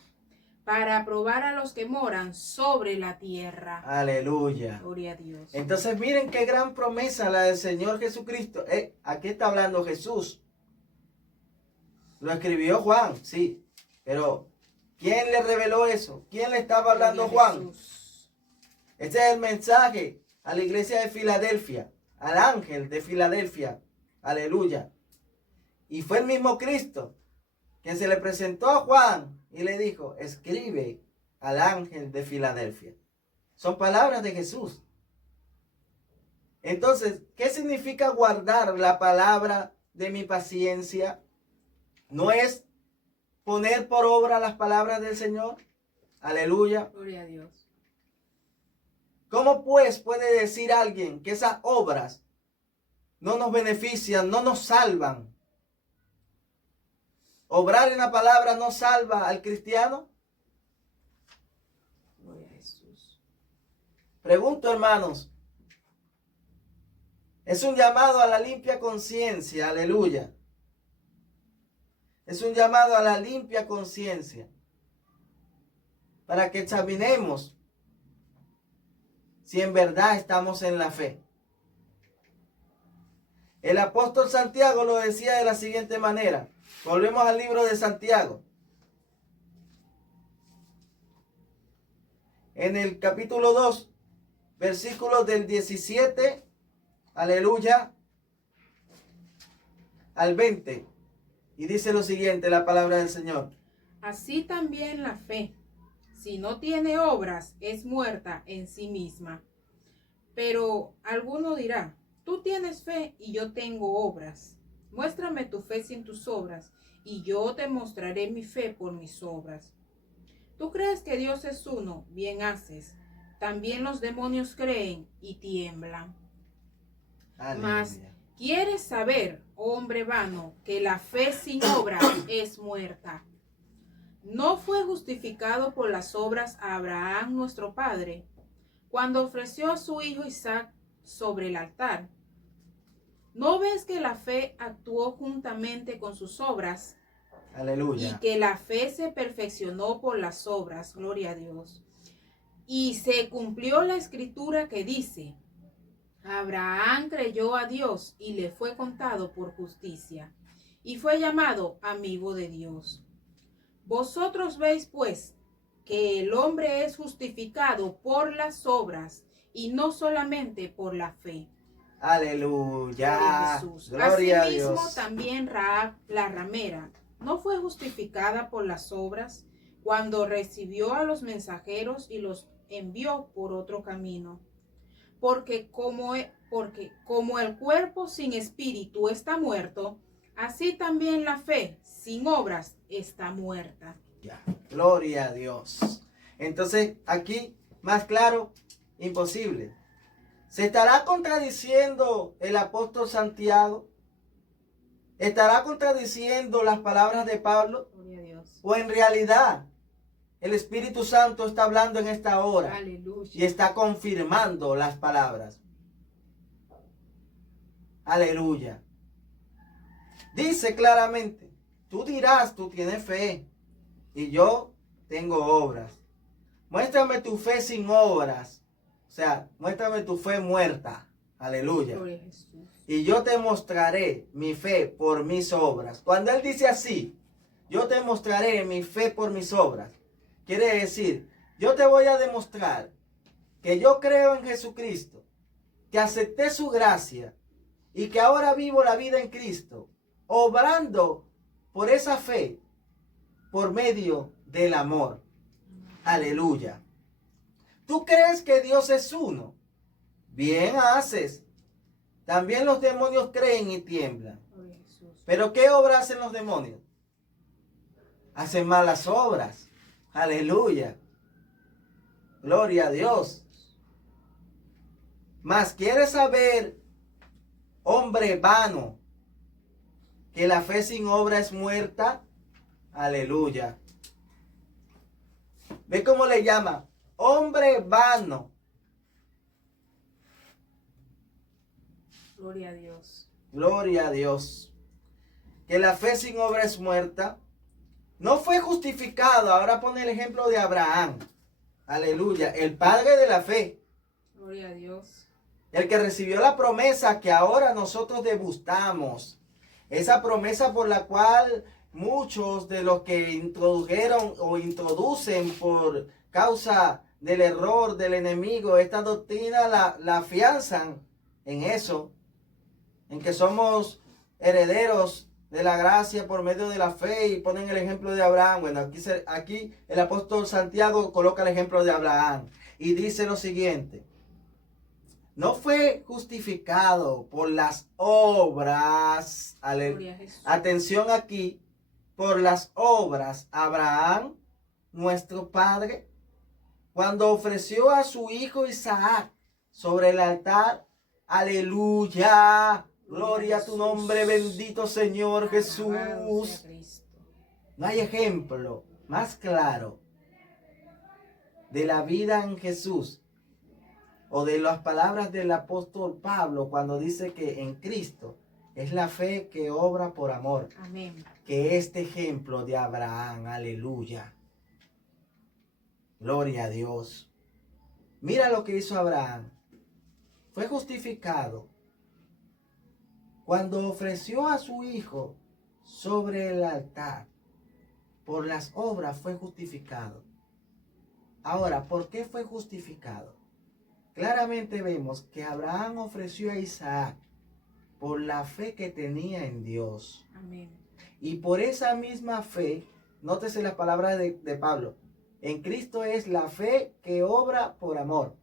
para probar a los que moran sobre la tierra. Aleluya. Gloria a Dios. Entonces miren qué gran promesa la del Señor Jesucristo. Aquí está hablando Jesús. Lo escribió Juan, sí. Pero ¿quién le reveló eso? ¿Quién le estaba hablando Juan? Jesús. Este es el mensaje a la iglesia de Filadelfia, al ángel de Filadelfia. Aleluya. Y fue el mismo Cristo quien se le presentó a Juan y le dijo, escribe al ángel de Filadelfia. Son palabras de Jesús. Entonces, ¿qué significa guardar la palabra de mi paciencia? ¿No es poner por obra las palabras del Señor? Aleluya. Gloria a Dios. ¿Cómo pues puede decir alguien que esas obras no nos benefician, no nos salvan? ¿Obrar en la palabra no salva al cristiano? Gloria a Jesús. Pregunto, hermanos. Es un llamado a la limpia conciencia, aleluya. Es un llamado a la limpia conciencia para que examinemos si en verdad estamos en la fe. El apóstol Santiago lo decía de la siguiente manera. Volvemos al libro de Santiago. En el capítulo 2, versículos del 17, aleluya, al 20. Y dice lo siguiente, la palabra del Señor. Así también la fe, si no tiene obras, es muerta en sí misma. Pero alguno dirá, tú tienes fe y yo tengo obras. Muéstrame tu fe sin tus obras, y yo te mostraré mi fe por mis obras. Tú crees que Dios es uno, bien haces. También los demonios creen y tiemblan. Mas, ¿quieres saber, hombre vano, que la fe sin obras es muerta? ¿No fue justificado por las obras a Abraham nuestro padre, cuando ofreció a su hijo Isaac sobre el altar? ¿No ves que la fe actuó juntamente con sus obras? Aleluya. Y que la fe se perfeccionó por las obras, gloria a Dios. Y se cumplió la escritura que dice, Abraham creyó a Dios y le fue contado por justicia, y fue llamado amigo de Dios. Vosotros veis, pues, que el hombre es justificado por las obras, y no solamente por la fe. Aleluya. Gloria a Jesús. Gloria a Asimismo, Dios. también Rahab, la ramera, no fue justificada por las obras cuando recibió a los mensajeros y los envió por otro camino. Porque como el cuerpo sin espíritu está muerto, así también la fe sin obras está muerta. Ya. Gloria a Dios. Entonces, aquí, más claro, imposible. ¿Se estará contradiciendo el apóstol Santiago? ¿Estará contradiciendo las palabras de Pablo? Gloria a Dios. ¿O en realidad el Espíritu Santo está hablando en esta hora Aleluya. y está confirmando las palabras? Aleluya. Dice claramente, tú dirás, tú tienes fe y yo tengo obras. Muéstrame tu fe sin obras. O sea, muéstrame tu fe muerta. Aleluya. Gloria a Jesús. Y yo te mostraré mi fe por mis obras. Cuando él dice así, yo te mostraré mi fe por mis obras, quiere decir, yo te voy a demostrar que yo creo en Jesucristo, que acepté su gracia y que ahora vivo la vida en Cristo, obrando por esa fe, por medio del amor. Aleluya. ¿Tú crees que Dios es uno? Bien haces. También los demonios creen y tiemblan. Gloria a Jesús. ¿Pero qué obras hacen los demonios? Hacen malas obras. Aleluya. Gloria a Dios. Mas ¿quieres saber, hombre vano, que la fe sin obra es muerta? Aleluya. ¿Ve cómo le llama? Hombre vano. Gloria a Dios. Gloria a Dios. Que la fe sin obra es muerta. No fue justificado. Ahora pone el ejemplo de Abraham. Aleluya. El padre de la fe. Gloria a Dios. El que recibió la promesa que ahora nosotros degustamos. Esa promesa por la cual muchos de los que introdujeron o introducen por causa del error del enemigo esta doctrina la afianzan en eso. En que somos herederos de la gracia por medio de la fe y ponen el ejemplo de Abraham. Bueno, aquí el apóstol Santiago coloca el ejemplo de Abraham y dice lo siguiente. No fue justificado por las obras. Gloria a Jesús. Atención aquí, por las obras Abraham, nuestro padre. cuando ofreció a su hijo Isaac sobre el altar. Aleluya. Gloria a tu nombre, bendito Señor Jesús. No hay ejemplo más claro de la vida en Jesús o de las palabras del apóstol Pablo cuando dice que en Cristo es la fe que obra por amor. Amén. Que este ejemplo de Abraham, aleluya. Gloria a Dios. Mira lo que hizo Abraham. Fue justificado cuando ofreció a su hijo sobre el altar. Por las obras fue justificado. Ahora, ¿por qué fue justificado? Claramente vemos que Abraham ofreció a Isaac por la fe que tenía en Dios. Amén. Y por esa misma fe, nótese las palabras de Pablo, en Cristo es la fe que obra por amor.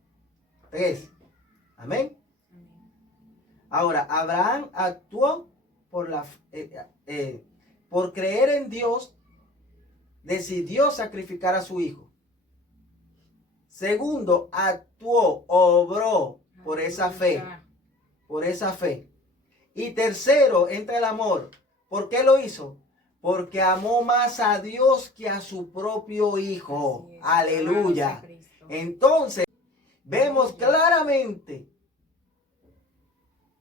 3. Amén. Ahora, Abraham actuó por creer en Dios, decidió sacrificar a su hijo. Segundo, actuó, obró por esa fe. Por esa fe. Y tercero, entra el amor. ¿Por qué lo hizo? Porque amó más a Dios que a su propio hijo. Aleluya. Entonces, vemos claramente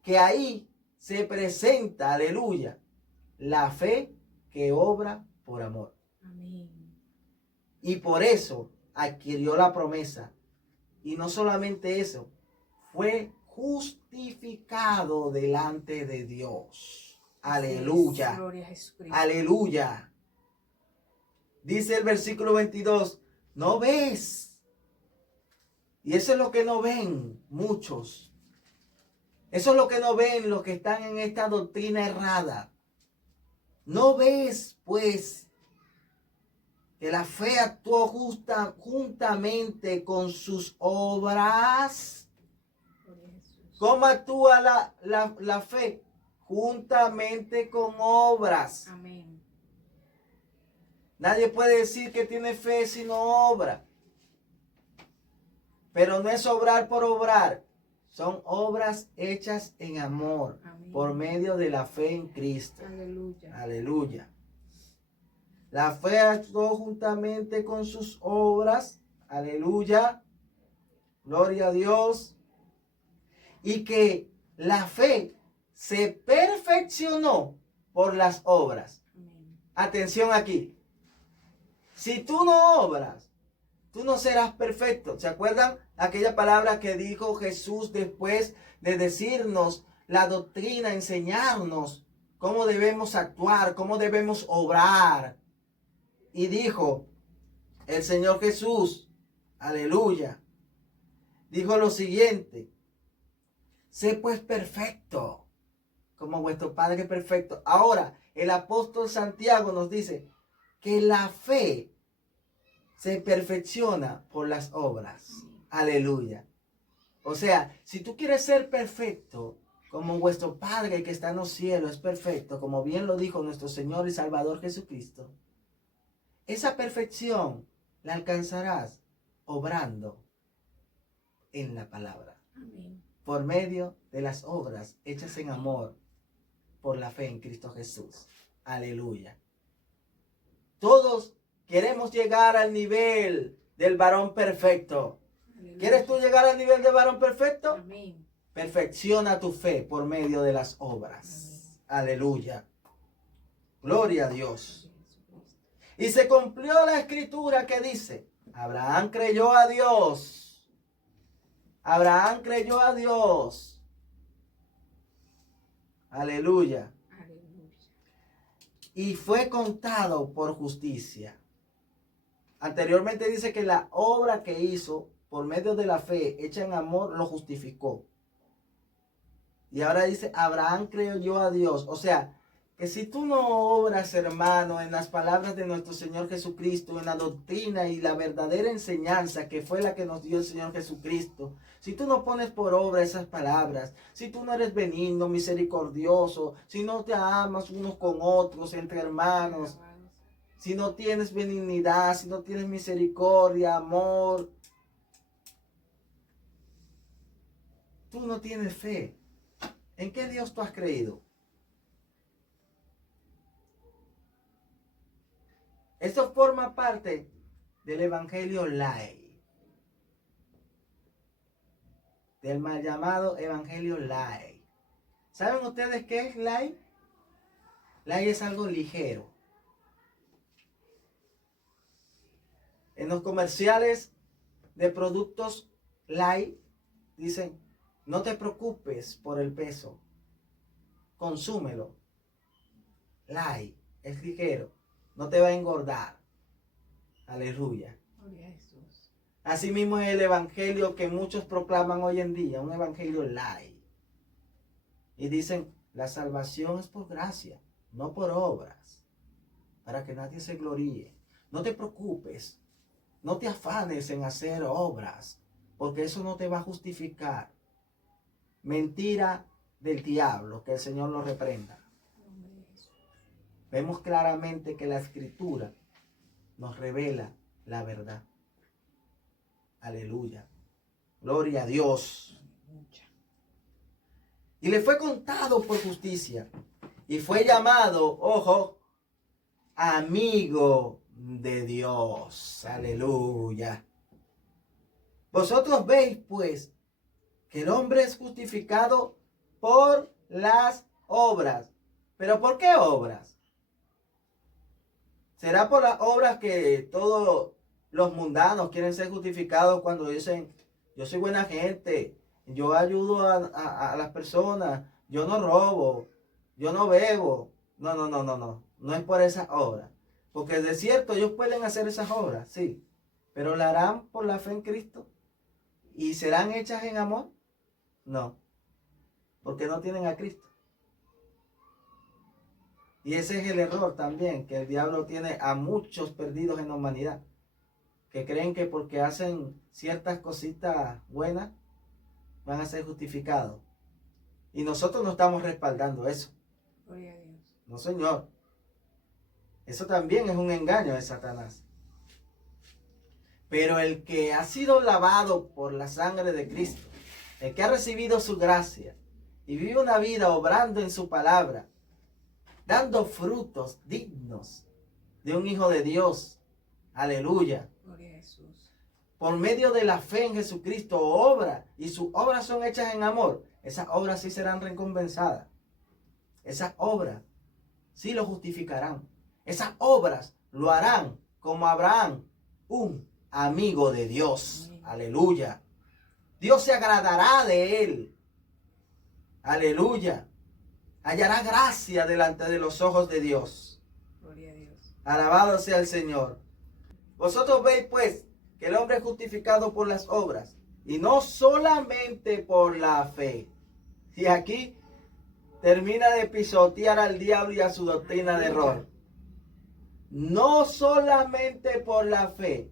que ahí se presenta, aleluya, la fe que obra por amor. Amén. Y por eso adquirió la promesa. Y no solamente eso, fue justificado delante de Dios. Aleluya. Gloria a Jesucristo. Aleluya. Dice el versículo 22, ¿no ves? Y eso es lo que no ven muchos. Eso es lo que no ven los que están en esta doctrina errada. ¿No ves, pues, que la fe actuó juntamente con sus obras? ¿Cómo actúa la fe? Juntamente con obras. Amén. Nadie puede decir que tiene fe si no obra. Pero no es obrar por obrar. Son obras hechas en amor. Amén. Por medio de la fe en Cristo. Aleluya. Aleluya. La fe actuó juntamente con sus obras. Aleluya. Gloria a Dios. Y que la fe se perfeccionó por las obras. Amén. Atención aquí. Si tú no obras, tú no serás perfecto. ¿Se acuerdan aquella palabra que dijo Jesús después de decirnos la doctrina, enseñarnos cómo debemos actuar, cómo debemos obrar? Y dijo el Señor Jesús, aleluya, dijo lo siguiente: sé pues perfecto, como vuestro Padre es perfecto. Ahora, el apóstol Santiago nos dice que la fe se perfecciona por las obras. Aleluya. O sea, si tú quieres ser perfecto, como vuestro Padre que está en los cielos es perfecto, como bien lo dijo nuestro Señor y Salvador Jesucristo, esa perfección la alcanzarás obrando en la palabra. Amén. Por medio de las obras hechas en amor por la fe en Cristo Jesús. Aleluya. Todos queremos llegar al nivel del varón perfecto. Aleluya. ¿Quieres tú llegar al nivel del varón perfecto? Amén. Perfecciona tu fe por medio de las obras. Aleluya. Gloria a Dios. Y se cumplió la escritura que dice: Abraham creyó a Dios. Abraham creyó a Dios. Aleluya. Aleluya. Y fue contado por justicia. Anteriormente dice que la obra que hizo por medio de la fe hecha en amor lo justificó. Y ahora dice, Abraham creyó a Dios. O sea, que si tú no obras, hermano, en las palabras de nuestro Señor Jesucristo, en la doctrina y la verdadera enseñanza que fue la que nos dio el Señor Jesucristo, si tú no pones por obra esas palabras, si tú no eres benigno, misericordioso, si no te amas unos con otros entre hermanos, si no tienes benignidad, si no tienes misericordia, amor, tú no tienes fe? ¿En qué Dios tú has creído? Esto forma parte del evangelio light. Del mal llamado evangelio light. ¿Saben ustedes qué es light? Light es algo ligero. En los comerciales de productos light dicen, no te preocupes por el peso, consúmelo. Light, es ligero, no te va a engordar. Aleluya. Gloria a Jesús. Asimismo es el evangelio que muchos proclaman hoy en día, un evangelio light. Y dicen, la salvación es por gracia, no por obras, para que nadie se gloríe. No te preocupes, no te afanes en hacer obras, porque eso no te va a justificar. Mentira del diablo, que el Señor lo reprenda. Vemos claramente que la Escritura nos revela la verdad. Aleluya. Gloria a Dios. Y le fue contado por justicia. Y fue llamado, ojo, amigo de Dios. Aleluya. Vosotros veis, pues, que el hombre es justificado por las obras. ¿Pero por qué obras? ¿Será por las obras que todos los mundanos quieren ser justificados cuando dicen, yo soy buena gente, yo ayudo a las personas, yo no robo, yo no bebo? No es por esas obras. Porque de cierto ellos pueden hacer esas obras, sí, pero ¿la harán por la fe en Cristo? ¿Y serán hechas en amor? No, porque no tienen a Cristo. Y ese es el error también, que el diablo tiene a muchos perdidos en la humanidad, que creen que porque hacen ciertas cositas buenas, van a ser justificados. Y nosotros no estamos respaldando eso. Gloria a Dios. No, Señor. Eso también es un engaño de Satanás. Pero el que ha sido lavado por la sangre de Cristo, el que ha recibido su gracia y vive una vida obrando en su palabra, dando frutos dignos de un hijo de Dios. Aleluya. Gloria a Jesús. Por medio de la fe en Jesucristo obra, y sus obras son hechas en amor. Esas obras sí serán recompensadas. Esas obras sí lo justificarán. Esas obras lo harán como Abraham, un amigo de Dios. Aleluya. Dios se agradará de él. Aleluya. Hallará gracia delante de los ojos de Dios. Gloria a Dios. Alabado sea el Señor. Vosotros veis pues que el hombre es justificado por las obras y no solamente por la fe. Y aquí termina de pisotear al diablo y a su doctrina de error. No solamente por la fe,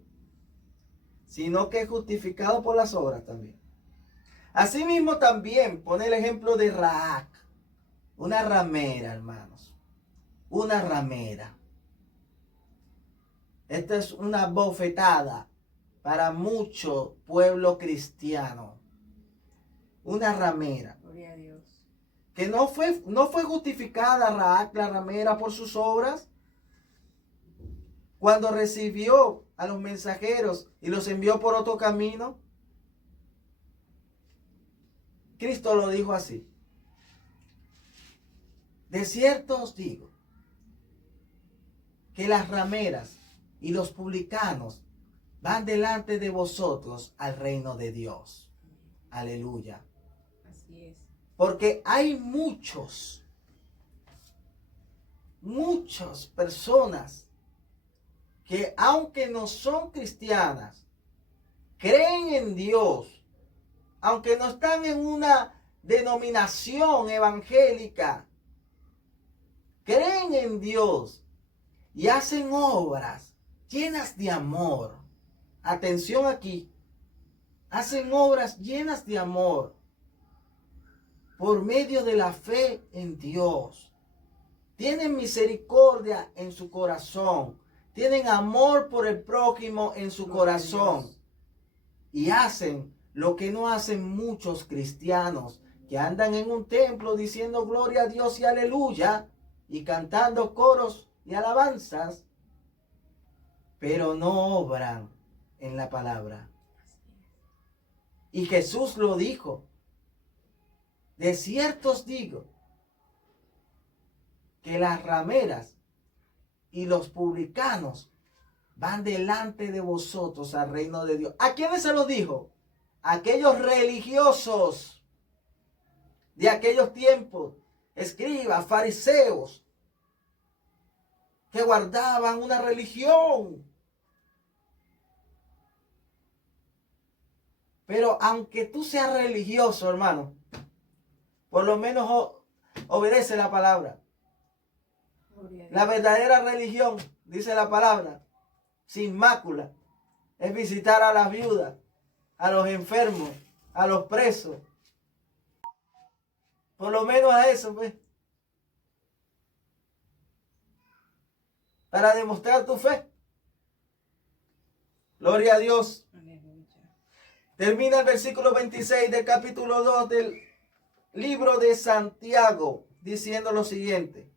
sino que es justificado por las obras también. Asimismo también pone el ejemplo de Rahab, una ramera, hermanos. Una ramera. Esta es una bofetada para mucho pueblo cristiano. Una ramera. Gloria a Dios. Que no fue justificada Rahab, la ramera, por sus obras. Cuando recibió a los mensajeros y los envió por otro camino. Cristo lo dijo así. De cierto os digo que las rameras y los publicanos van delante de vosotros al reino de Dios. Aleluya. Así es. Porque hay muchas personas que aunque no son cristianas, creen en Dios, aunque no están en una denominación evangélica, creen en Dios y hacen obras llenas de amor. Atención aquí. Hacen obras llenas de amor por medio de la fe en Dios. Tienen misericordia en su corazón. Tienen amor por el prójimo en su corazón. Y hacen lo que no hacen muchos cristianos que andan en un templo diciendo gloria a Dios y aleluya y cantando coros y alabanzas, pero no obran en la palabra. Y Jesús lo dijo: de cierto os digo que las rameras y los publicanos van delante de vosotros al reino de Dios. ¿A quiénes se lo dijo? A aquellos religiosos de aquellos tiempos, escribas, fariseos, que guardaban una religión. Pero aunque tú seas religioso, hermano, por lo menos obedece la palabra. La verdadera religión, dice la palabra, sin mácula, es visitar a las viudas, a los enfermos, a los presos. Por lo menos a eso, pues. Para demostrar tu fe. Gloria a Dios. Termina el versículo 26 del capítulo 2 del libro de Santiago, diciendo lo siguiente: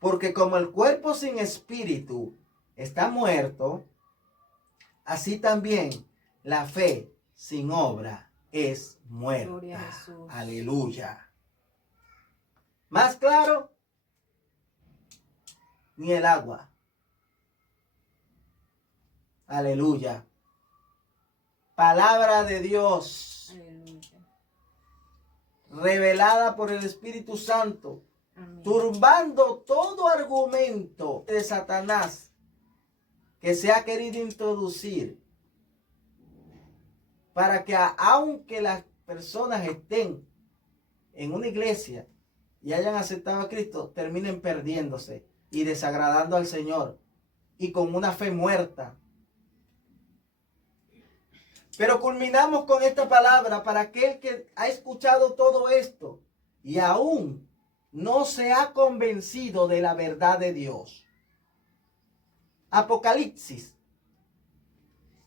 porque como el cuerpo sin espíritu está muerto, así también la fe sin obra es muerta. Gloria a Jesús. Aleluya. Más claro, ni el agua. Aleluya. Palabra de Dios. Aleluya. Revelada por el Espíritu Santo. Amén. Turbando todo argumento de Satanás que se ha querido introducir para que aunque las personas estén en una iglesia y hayan aceptado a Cristo, terminen perdiéndose y desagradando al Señor y con una fe muerta. Pero culminamos con esta palabra para aquel que ha escuchado todo esto y aún no se ha convencido de la verdad de Dios. Apocalipsis,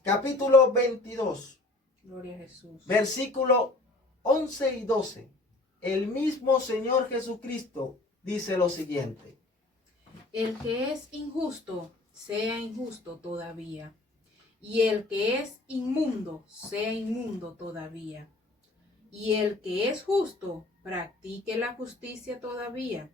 capítulo 22, Gloria a Jesús. versículo 11 y 12. El mismo Señor Jesucristo dice lo siguiente: El que es injusto, sea injusto todavía. Y el que es inmundo, sea inmundo todavía. Y el que es justo, practique la justicia todavía.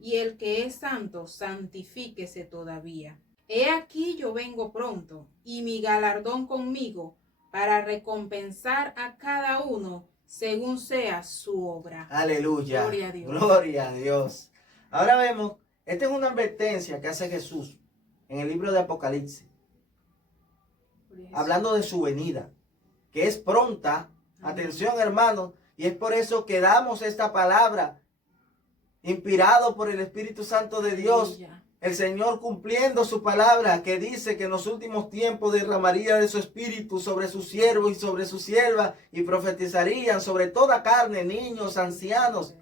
Y el que es santo, santifíquese todavía. He aquí yo vengo pronto, y mi galardón conmigo, para recompensar a cada uno según sea su obra. Aleluya. Gloria a Dios. Gloria a Dios. Ahora vemos, esta es una advertencia que hace Jesús en el libro de Apocalipsis, hablando de su venida, que es pronta. Atención, hermanos, y es por eso que damos esta palabra, inspirado por el Espíritu Santo de Dios. Aleluya. El Señor cumpliendo su palabra, que dice que en los últimos tiempos derramaría de su espíritu sobre sus siervos y sobre sus siervas, y profetizarían sobre toda carne, niños, ancianos.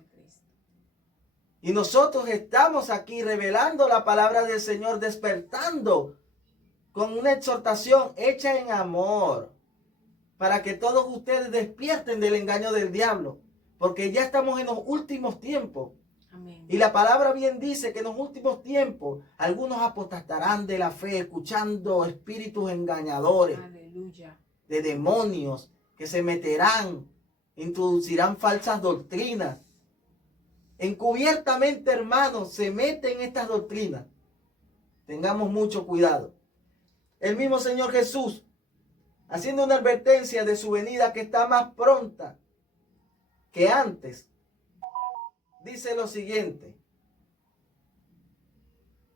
Y nosotros estamos aquí revelando la palabra del Señor, despertando con una exhortación hecha en amor, para que todos ustedes despierten del engaño del diablo, porque ya estamos en los últimos tiempos. Amén. Y la palabra bien dice que en los últimos tiempos algunos apostatarán de la fe, escuchando espíritus engañadores. Aleluya. De demonios que se meterán, introducirán falsas doctrinas. Encubiertamente, hermanos, se meten estas doctrinas. Tengamos mucho cuidado. El mismo Señor Jesús, haciendo una advertencia de su venida que está más pronta que antes, dice lo siguiente: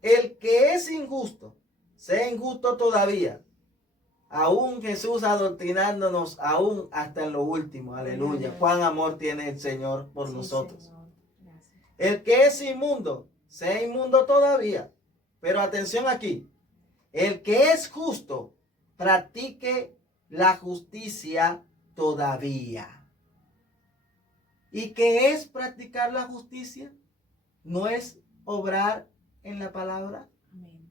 el que es injusto, sea injusto todavía. Aún Jesús adoctrinándonos, aún hasta en lo último. Aleluya. Cuán amor tiene el Señor por nosotros. Señor. Gracias. El que es inmundo, sea inmundo todavía. Pero atención aquí. El que es justo, practique la justicia todavía. ¿Y qué es practicar la justicia? ¿No es obrar en la palabra? Amén.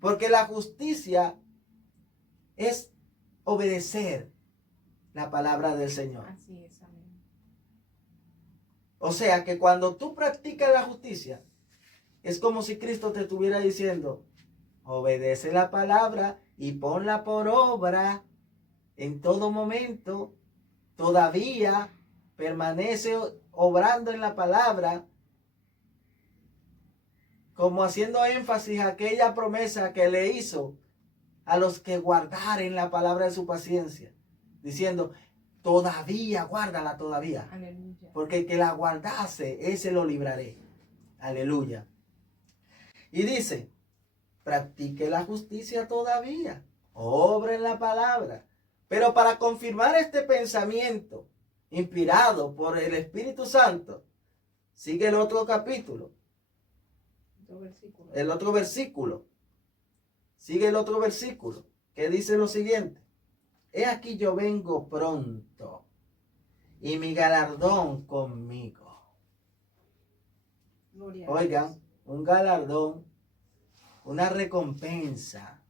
Porque la justicia es obedecer la palabra del Señor. Así es, amén. O sea que cuando tú practicas la justicia, es como si Cristo te estuviera diciendo, obedece la palabra y ponla por obra en todo momento. Todavía permanece obrando en la palabra, como haciendo énfasis a aquella promesa que le hizo a los que guardaren la palabra de su paciencia, diciendo, todavía, guárdala todavía. Aleluya. Porque el que la guardase, ese lo libraré. Aleluya. Y dice, practique la justicia todavía, obre en la palabra. Pero para confirmar este pensamiento, inspirado por el Espíritu Santo, sigue el otro capítulo. El otro versículo. Sigue el otro versículo, que dice lo siguiente. He aquí yo vengo pronto, y mi galardón conmigo. Oigan, un galardón, una recompensa,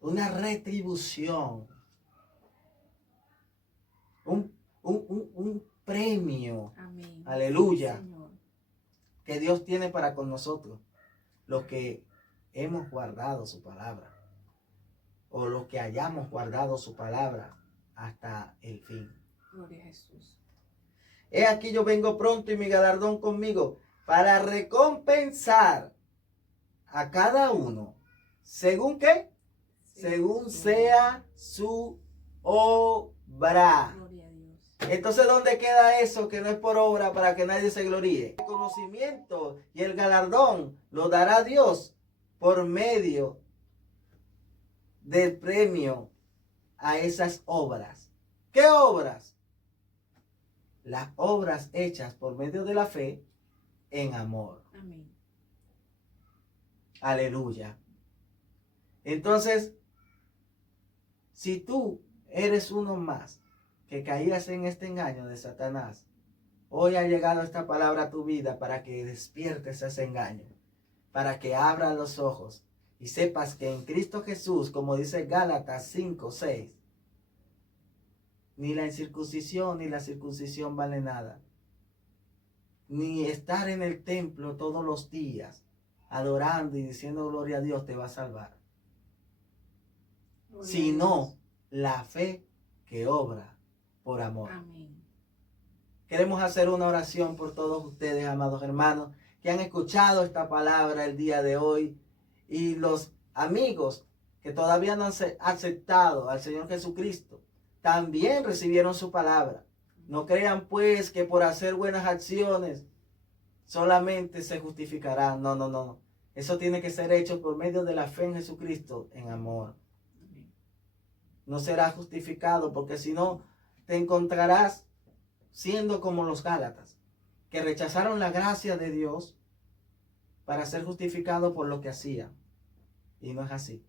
una retribución, un premio. Amén. Aleluya. Sí, Señor. Que Dios tiene para con nosotros, los que hemos guardado su palabra, o los que hayamos guardado su palabra hasta el fin. Gloria a Jesús. He aquí yo vengo pronto y mi galardón conmigo para recompensar a cada uno. ¿Según qué? Sí, Según sí. sea su obra. Gloria a Dios. Entonces, ¿dónde queda eso que no es por obra para que nadie se gloríe? El conocimiento y el galardón lo dará Dios por medio del premio a esas obras. ¿Qué obras? Las obras hechas por medio de la fe en amor. Amén. Aleluya. Entonces, si tú eres uno más que caías en este engaño de Satanás, hoy ha llegado esta palabra a tu vida para que despiertes ese engaño, para que abras los ojos y sepas que en Cristo Jesús, como dice Gálatas 5:6, ni la incircuncisión ni la circuncisión vale nada, ni estar en el templo todos los días adorando y diciendo gloria a Dios te va a salvar, Gloria a sino Dios. la fe que obra por amor. Amén. Queremos hacer una oración por todos ustedes, amados hermanos, que han escuchado esta palabra el día de hoy, y los amigos que todavía no han aceptado al Señor Jesucristo, también recibieron su palabra. No crean pues que por hacer buenas acciones solamente se justificarán. No, no, no. Eso tiene que ser hecho por medio de la fe en Jesucristo, en amor. Amén. No serás justificado, porque si no te encontrarás siendo como los Gálatas, que rechazaron la gracia de Dios para ser justificado por lo que hacían. Y no es así.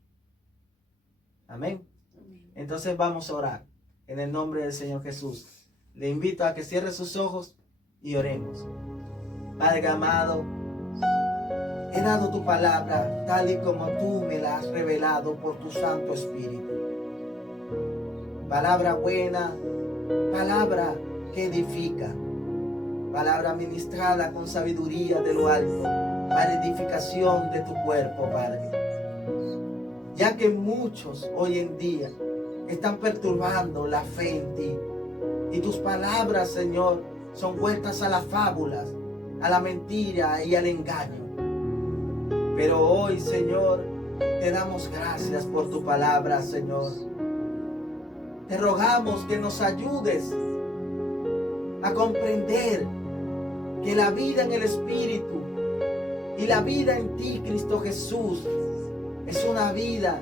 Amén. Amén. Entonces vamos a orar en el nombre del Señor Jesús. Le invito a que cierre sus ojos y oremos. Padre amado, he dado tu palabra tal y como tú me la has revelado por tu Santo Espíritu. Palabra buena, palabra que edifica, palabra ministrada con sabiduría de lo alto, para edificación de tu cuerpo, Padre. Ya que muchos hoy en día están perturbando la fe en ti, y tus palabras, Señor, son vueltas a las fábulas, a la mentira y al engaño. Pero hoy, Señor, te damos gracias por tu palabra, Señor. Te rogamos que nos ayudes a comprender que la vida en el Espíritu y la vida en ti, Cristo Jesús, es una vida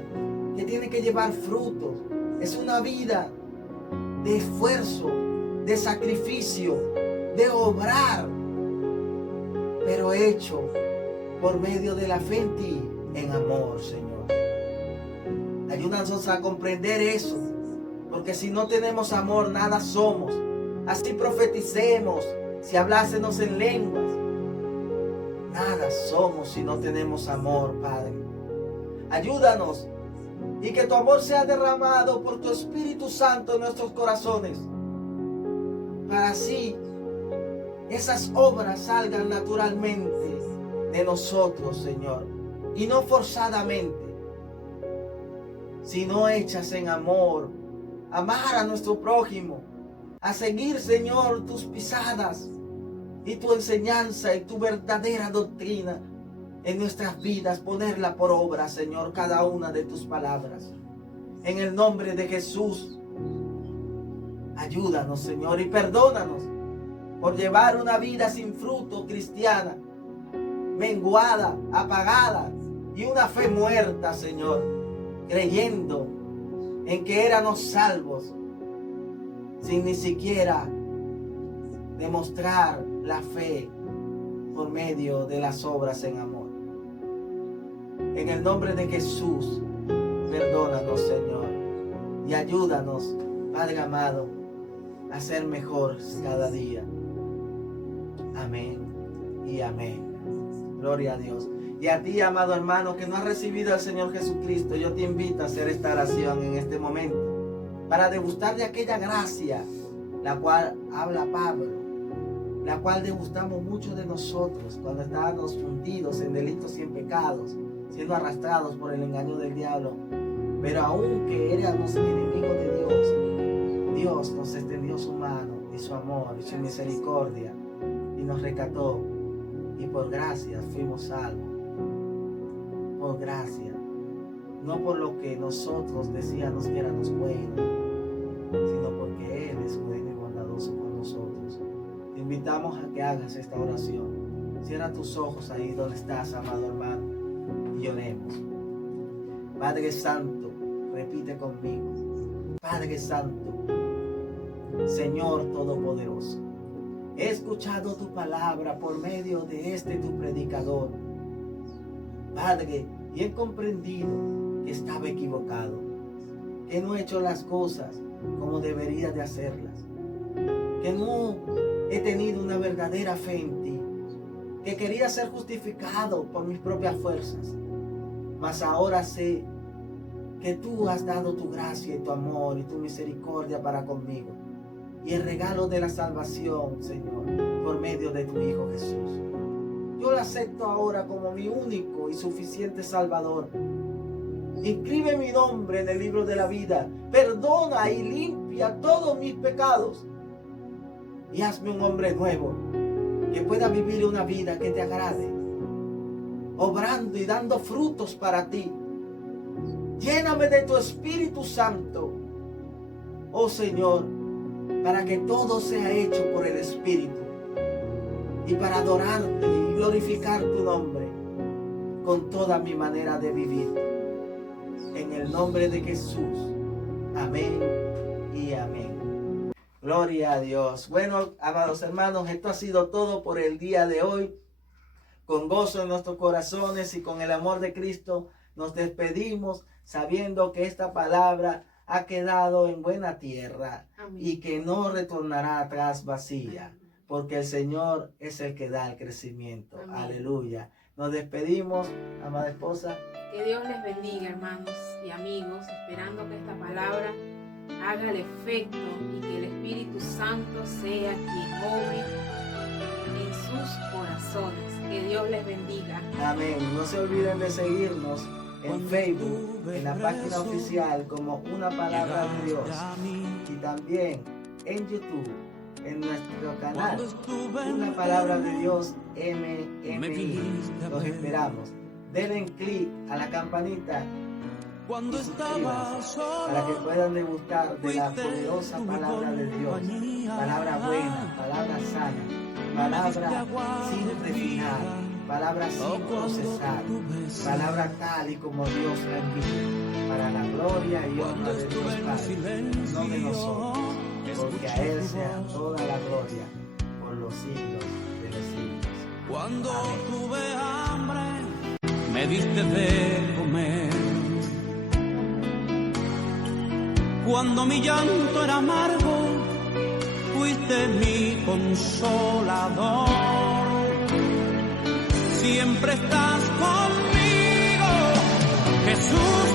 que tiene que llevar frutos. Es una vida de esfuerzo, de sacrificio, de obrar, pero hecho por medio de la fe en ti, en amor, Señor. Ayúdanos a comprender eso, porque si no tenemos amor, nada somos. Así profeticemos, si hablásemos en lenguas, nada somos si no tenemos amor, Padre. Ayúdanos y que tu amor sea derramado por tu Espíritu Santo en nuestros corazones, para así esas obras salgan naturalmente de nosotros, Señor, y no forzadamente, sino hechas en amor, amar a nuestro prójimo, a seguir, Señor, tus pisadas y tu enseñanza y tu verdadera doctrina en nuestras vidas, ponerla por obra, Señor, cada una de tus palabras. En el nombre de Jesús, ayúdanos, Señor, y perdónanos por llevar una vida sin fruto cristiana, menguada, apagada, y una fe muerta, Señor, creyendo en que éramos salvos, sin ni siquiera demostrar la fe por medio de las obras en amor. En el nombre de Jesús, perdónanos, Señor, y ayúdanos, Padre amado, a ser mejor cada día. Amén y amén. Gloria a Dios. Y a ti, amado hermano, que no has recibido al Señor Jesucristo, yo te invito a hacer esta oración en este momento, para degustar de aquella gracia, la cual habla Pablo, la cual degustamos muchos de nosotros cuando estábamos hundidos en delitos y en pecados, siendo arrastrados por el engaño del diablo. Pero aunque éramos enemigos de Dios, Dios nos extendió su mano y su amor y su misericordia y nos rescató, y por gracia fuimos salvos. Por gracia, no por lo que nosotros decíamos que éramos buenos, sino porque Él es bueno y bondadoso con nosotros. Te invitamos a que hagas esta oración. Cierra tus ojos ahí donde estás, amado hermano, y oremos. Padre Santo, repite conmigo. Padre Santo, Señor Todopoderoso, he escuchado tu palabra por medio de tu predicador, Padre, y he comprendido que estaba equivocado, que no he hecho las cosas como debería de hacerlas, que no he tenido una verdadera fe en ti, que quería ser justificado por mis propias fuerzas. Mas ahora sé que tú has dado tu gracia y tu amor y tu misericordia para conmigo, y el regalo de la salvación, Señor, por medio de tu Hijo Jesús. Yo lo acepto ahora como mi único y suficiente Salvador. Inscribe mi nombre en el libro de la vida. Perdona y limpia todos mis pecados. Y hazme un hombre nuevo, que pueda vivir una vida que te agrade, obrando y dando frutos para ti. Lléname de tu Espíritu Santo, oh Señor, para que todo sea hecho por el Espíritu, y para adorarte y glorificar tu nombre con toda mi manera de vivir. En el nombre de Jesús. Amén y amén. Gloria a Dios. Bueno, amados hermanos, esto ha sido todo por el día de hoy. Con gozo en nuestros corazones y con el amor de Cristo nos despedimos, sabiendo que esta palabra ha quedado en buena tierra. Amén. Y que no retornará atrás vacía. Amén. Porque el Señor es el que da el crecimiento. Amén. Aleluya. Nos despedimos, amada esposa. Que Dios les bendiga, hermanos y amigos, esperando que esta palabra haga el efecto y que el Espíritu Santo sea quien obre en sus corazones. Que Dios les bendiga. Amén. No se olviden de seguirnos en Facebook, en la página oficial como Una Palabra de Dios, y también en YouTube, en nuestro canal Una Palabra de Dios MMI. Los esperamos. Denle clic a la campanita y suscríbanse para que puedan degustar de la poderosa palabra de Dios. Palabra buena, palabra sana, palabra sin refinar, palabra sin procesar, palabra tal y como Dios la envía, para la gloria y honra de Dios Padre, no de nosotros, porque a Él sea toda la gloria por los siglos de los siglos. Cuando tuve hambre, me diste de comer. Cuando mi llanto era amargo, fuiste mi consolador. Siempre estás conmigo, Jesús.